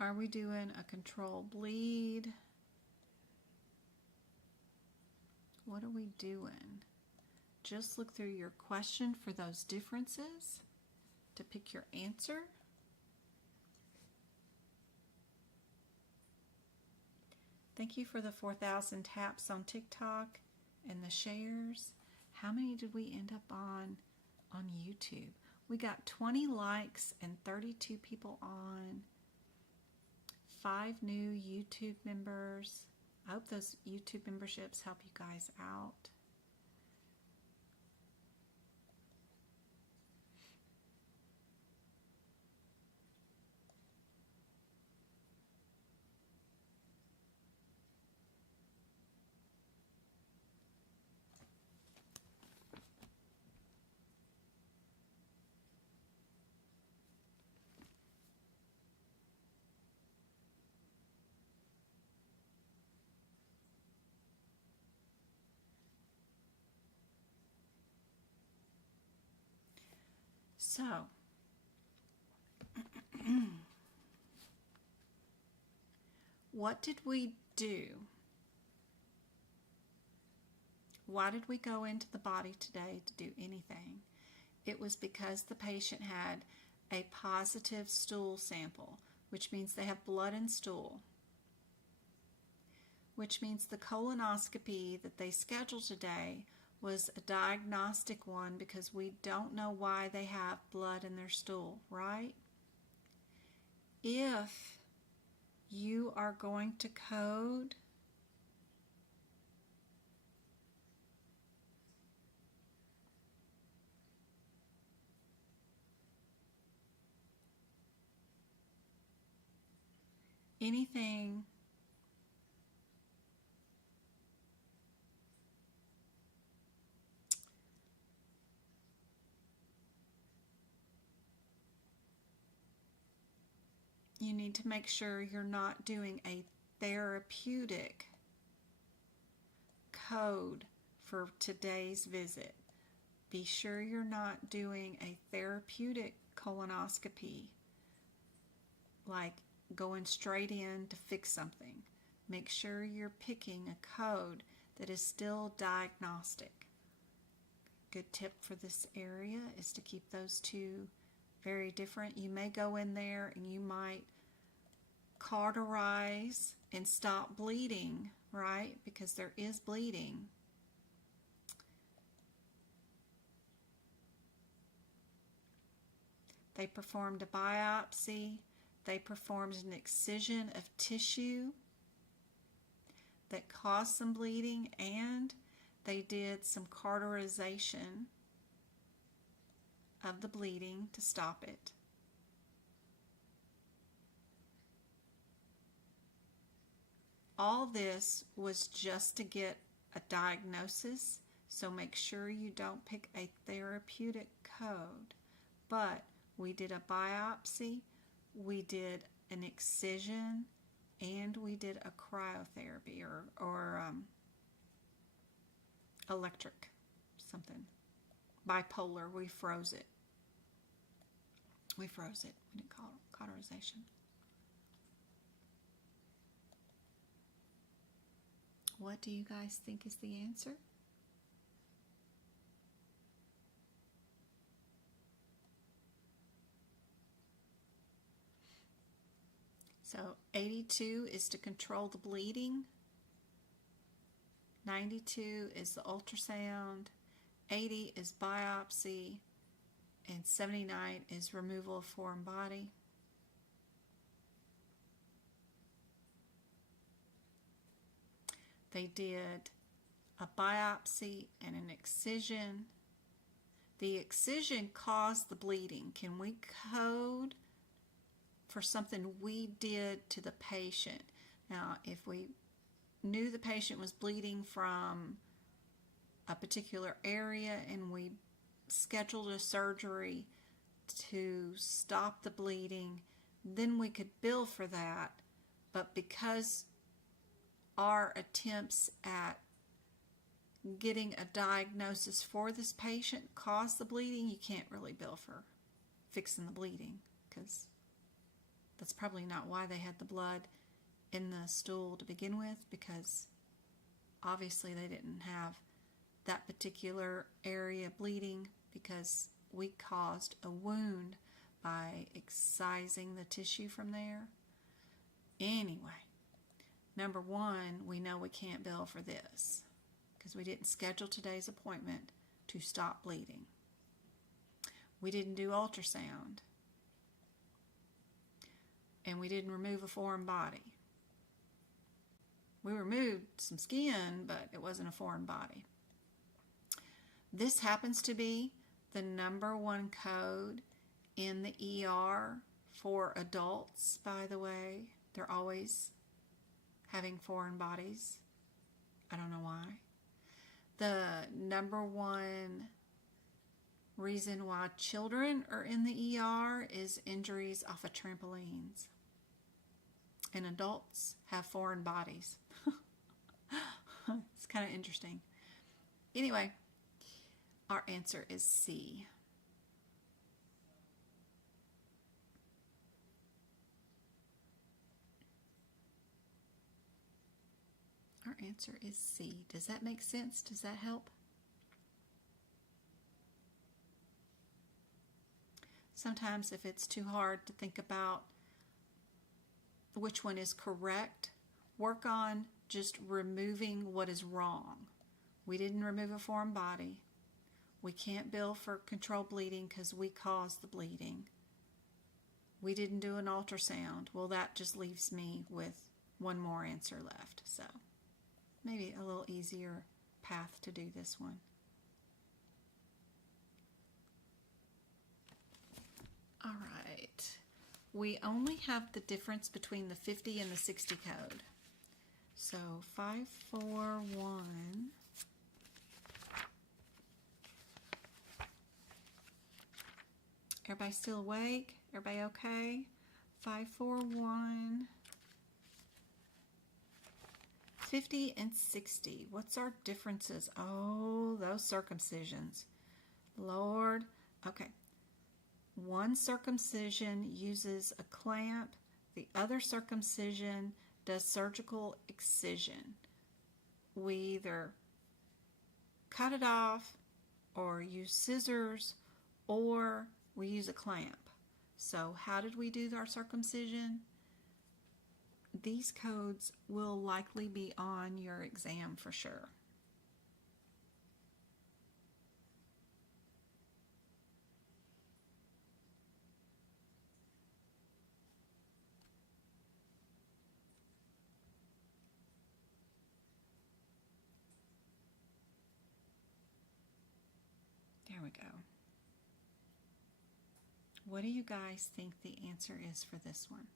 Are we doing a controlled bleed? What are we doing? Just look through your question for those differences to pick your answer. Thank you for the 4,000 taps on TikTok and the shares. How many did we end up on YouTube? We got 20 likes and 32 people on. 5 new YouTube members. I hope those YouTube memberships help you guys out. So, what did we do? Why did we go into the body today to do anything? It was because the patient had a positive stool sample, which means they have blood and stool, which means the colonoscopy that they scheduled today was a diagnostic one because we don't know why they have blood in their stool, right? If you are going to code anything you need to make sure you're not doing a therapeutic code for today's visit. Be sure you're not doing a therapeutic colonoscopy, like going straight in to fix something. Make sure you're picking a code that is still diagnostic. Good tip for this area is to keep those two very different. You may go in there and you might cauterize and stop bleeding, right? Because there is bleeding. They performed a biopsy. They performed an excision of tissue that caused some bleeding, and they did some cauterization of the bleeding to stop it. All this was just to get a diagnosis, so make sure you don't pick a therapeutic code. But we did a biopsy, we did an excision, and we did a cryotherapy or electric something. Bipolar, we froze it. We didn't call it cauterization. What do you guys think is the answer? So 82 is to control the bleeding. 92 is the ultrasound. 80 is biopsy. And 79 is removal of foreign body. They did a biopsy and an excision. The excision caused the bleeding. Can we code for something we did to the patient? Now, if we knew the patient was bleeding from a particular area and we scheduled a surgery to stop the bleeding, then we could bill for that. But because our attempts at getting a diagnosis for this patient caused the bleeding, you can't really bill for fixing the bleeding, because that's probably not why they had the blood in the stool to begin with, because obviously they didn't have that particular area bleeding because we caused a wound by excising the tissue from there. Anyway, number one, we know we can't bill for this because we didn't schedule today's appointment to stop bleeding. We didn't do ultrasound. And we didn't remove a foreign body. We removed some skin, but it wasn't a foreign body. This happens to be the #1 code in the ER for adults, by the way. They're always having foreign bodies. I don't know why. The #1 reason why children are in the ER is injuries off of trampolines. And adults have foreign bodies. It's kind of interesting. Anyway, our answer is C. Our answer is C. Does that make sense? Does that help? Sometimes if it's too hard to think about which one is correct, work on just removing what is wrong. We didn't remove a foreign body. We can't bill for controlled bleeding because we caused the bleeding. We didn't do an ultrasound. Well, that just leaves me with one more answer left. So maybe a little easier path to do this one. All right. We only have the difference between the 50 and the 60 code. So 541. Everybody still awake? Everybody okay? 541. 50 and 60. What's our differences? Oh, those circumcisions. Lord. Okay. One circumcision uses a clamp. The other circumcision does surgical excision. We either cut it off or use scissors or we use a clamp. So how did we do our circumcision? These codes will likely be on your exam for sure. There we go. What do you guys think the answer is for this one?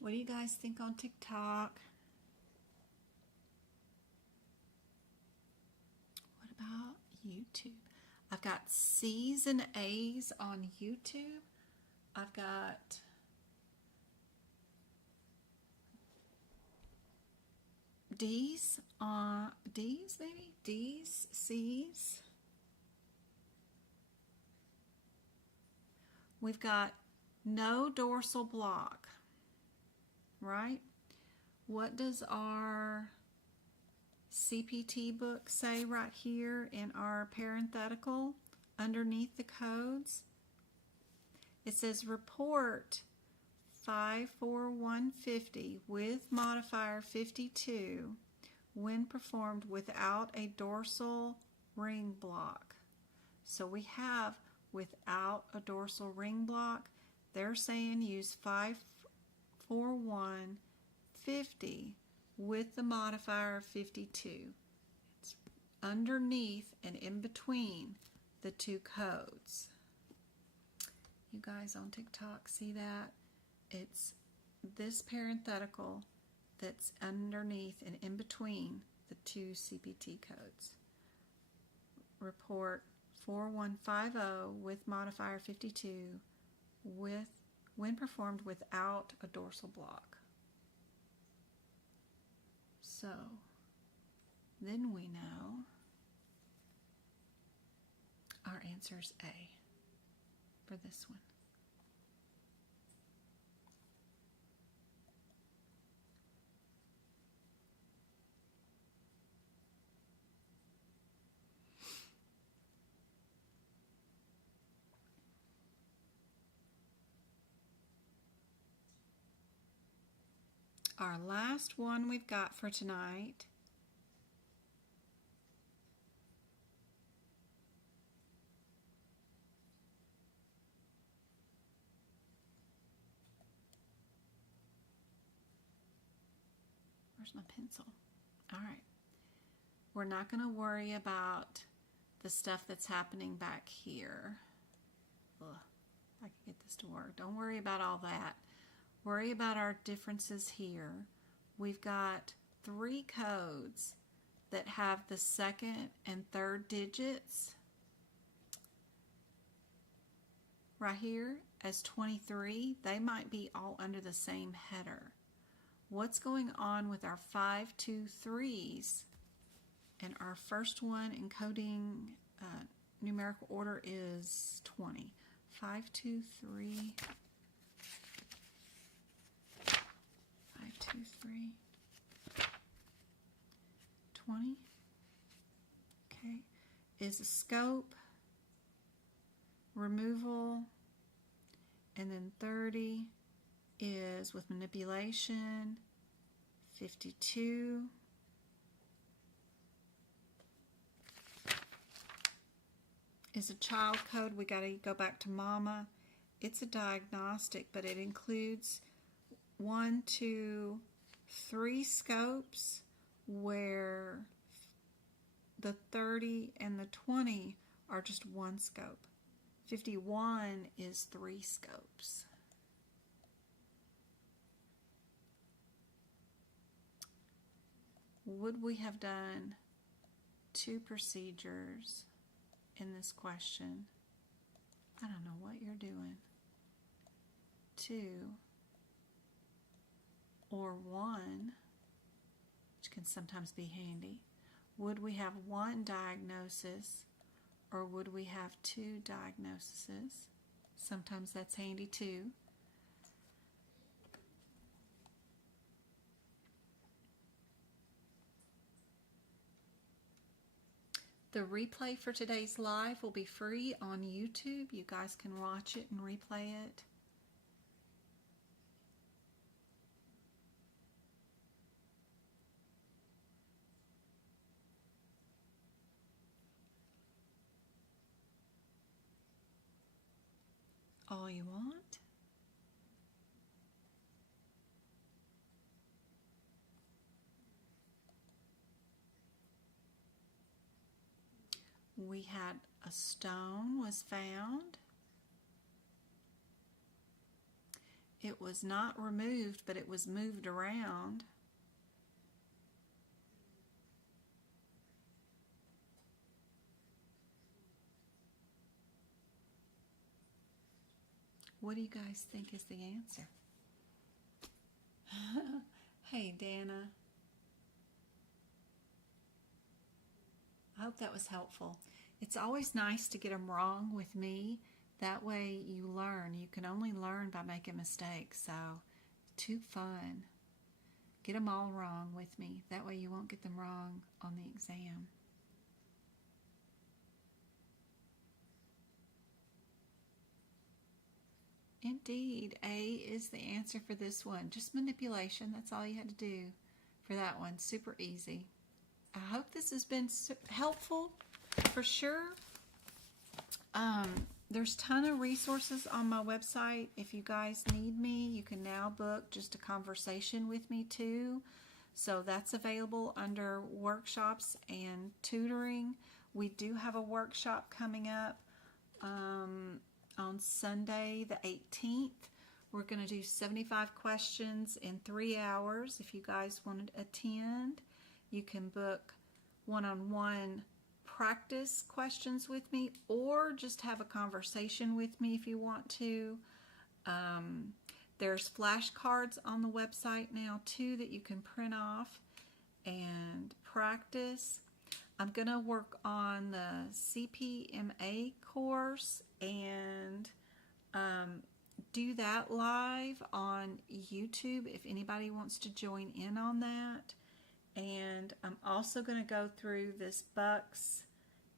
What do you guys think on TikTok? What about YouTube? I've got C's and A's on YouTube. I've got D's on D's maybe? D's, C's. We've got no dorsal block. Right? What does our CPT book say right here in our parenthetical underneath the codes? It says report 54150 with modifier 52 when performed without a dorsal ring block. So we have without a dorsal ring block. They're saying use 54150 with the modifier 52. It's underneath and in between the two codes. You guys on TikTok see that? It's this parenthetical that's underneath and in between the two CPT codes. Report 4150 with modifier 52 when performed without a dorsal block. So then we know our answer is A. for this one. Our last one we've got for tonight where's my pencil? All right. We're not going to worry about the stuff that's happening back here. Ugh, I can get this to work. Don't worry about all that. Worry about our differences here. We've got 3 codes that have the second and third digits right here as 23. They might be all under the same header. What's going on with our 523s? And our first one encoding numerical order is 20. 523. 523. 20. Okay. Is a scope, removal, and then 30 is with manipulation. 52. Is a child code. We got to go back to mama. It's a diagnostic, but it includes 1, 2, 3 scopes where the 30 and the 20 are just 1 scope. 51 is 3 scopes. Would we have done 2 procedures in this question? I don't know what you're doing. 2 or 1, which can sometimes be handy. Would we have 1 diagnosis or would we have 2 diagnoses? Sometimes that's handy too. The replay for today's live will be free on YouTube. You guys can watch it and replay it. All you want. We had a stone was found. It was not removed, but it was moved around. What do you guys think is the answer? Hey, Dana. I hope that was helpful. It's always nice to get them wrong with me. That way you learn. You can only learn by making mistakes. So, too fun. Get them all wrong with me. That way you won't get them wrong on the exam. Indeed, A is the answer for this one. Just manipulation. That's all you had to do for that one. Super easy. I hope this has been helpful for sure. There's a ton of resources on my website. If you guys need me, you can now book just a conversation with me too. So that's available under workshops and tutoring. We do have a workshop coming up on Sunday the 18th. We're going to do 75 questions in 3 hours. If you guys want to attend, you can book one-on-one practice questions with me or just have a conversation with me if you want to. There's flashcards on the website now too that you can print off and practice. I'm going to work on the CPMA course and do that live on YouTube if anybody wants to join in on that. And I'm also going to go through this Bucks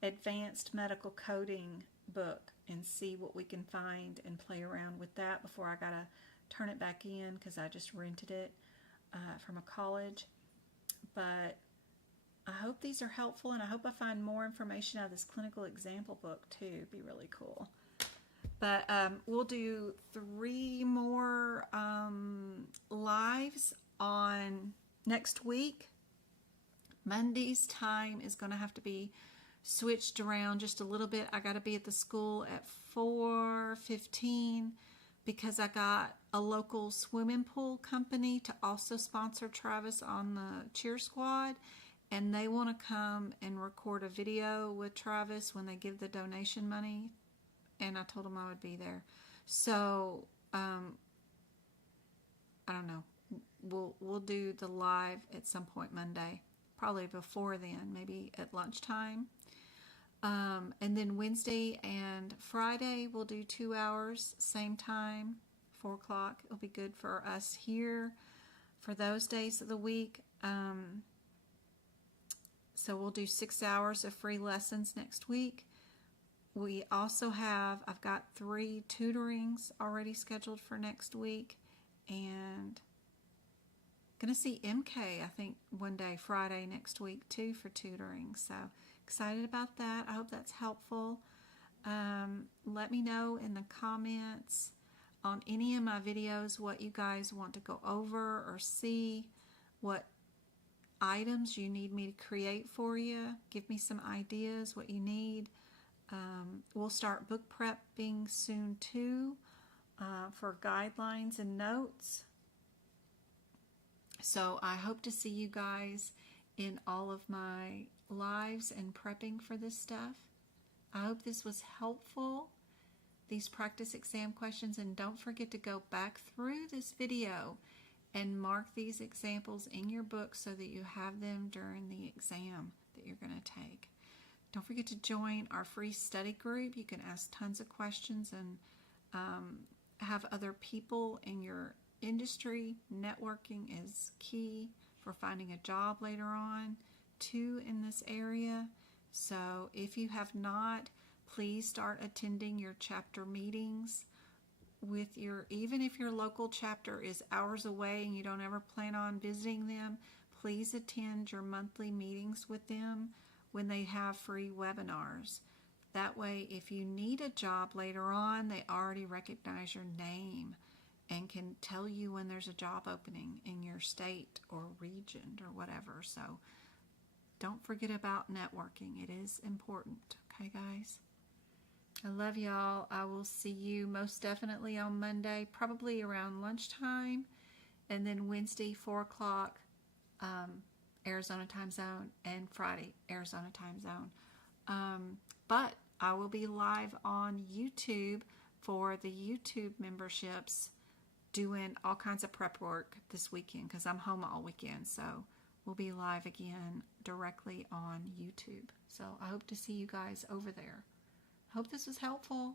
Advanced Medical Coding book and see what we can find and play around with that before I got to turn it back in because I just rented it from a college. But I hope these are helpful, and I hope I find more information out of this clinical example book too. It'd be really cool. But we'll do 3 more lives on next week. Monday's time is going to have to be switched around just a little bit. I got to be at the school at 4:15 because I got a local swimming pool company to also sponsor Travis on the cheer squad, and they want to come and record a video with Travis when they give the donation money, and I told them I would be there. So I don't know, we'll do the live at some point Monday, probably before then, maybe at lunchtime. And then Wednesday and Friday we'll do 2 hours, same time, 4 o'clock. It'll be good for us here for those days of the week. So we'll do 6 hours of free lessons next week. We also I've got 3 tutorings already scheduled for next week, and going to see MK, I think, one day, Friday next week, too, for tutoring. So excited about that. I hope that's helpful. Let me know in the comments on any of my videos what you guys want to go over or see, what items you need me to create for you. Give me some ideas, what you need. We'll start book prepping soon, too, for guidelines and notes. So I hope to see you guys in all of my lives and prepping for this stuff. I hope this was helpful, these practice exam questions, and don't forget to go back through this video and mark these examples in your book so that you have them during the exam that you're going to take. Don't forget to join our free study group. You can ask tons of questions and have other people in your industry. Networking is key for finding a job later on, too, in this area. So if you have not, please start attending your chapter meetings with even if your local chapter is hours away and you don't ever plan on visiting them, please attend your monthly meetings with them when they have free webinars. That way, if you need a job later on, they already recognize your name and can tell you when there's a job opening in your state or region or whatever. So don't forget about networking. It is important. Okay, guys? I love y'all. I will see you most definitely on Monday, probably around lunchtime, and then Wednesday, 4 o'clock, Arizona time zone, and Friday, Arizona time zone. But I will be live on YouTube for the YouTube memberships, doing all kinds of prep work this weekend because I'm home all weekend. So we'll be live again directly on YouTube. So I hope to see you guys over there. Hope this was helpful.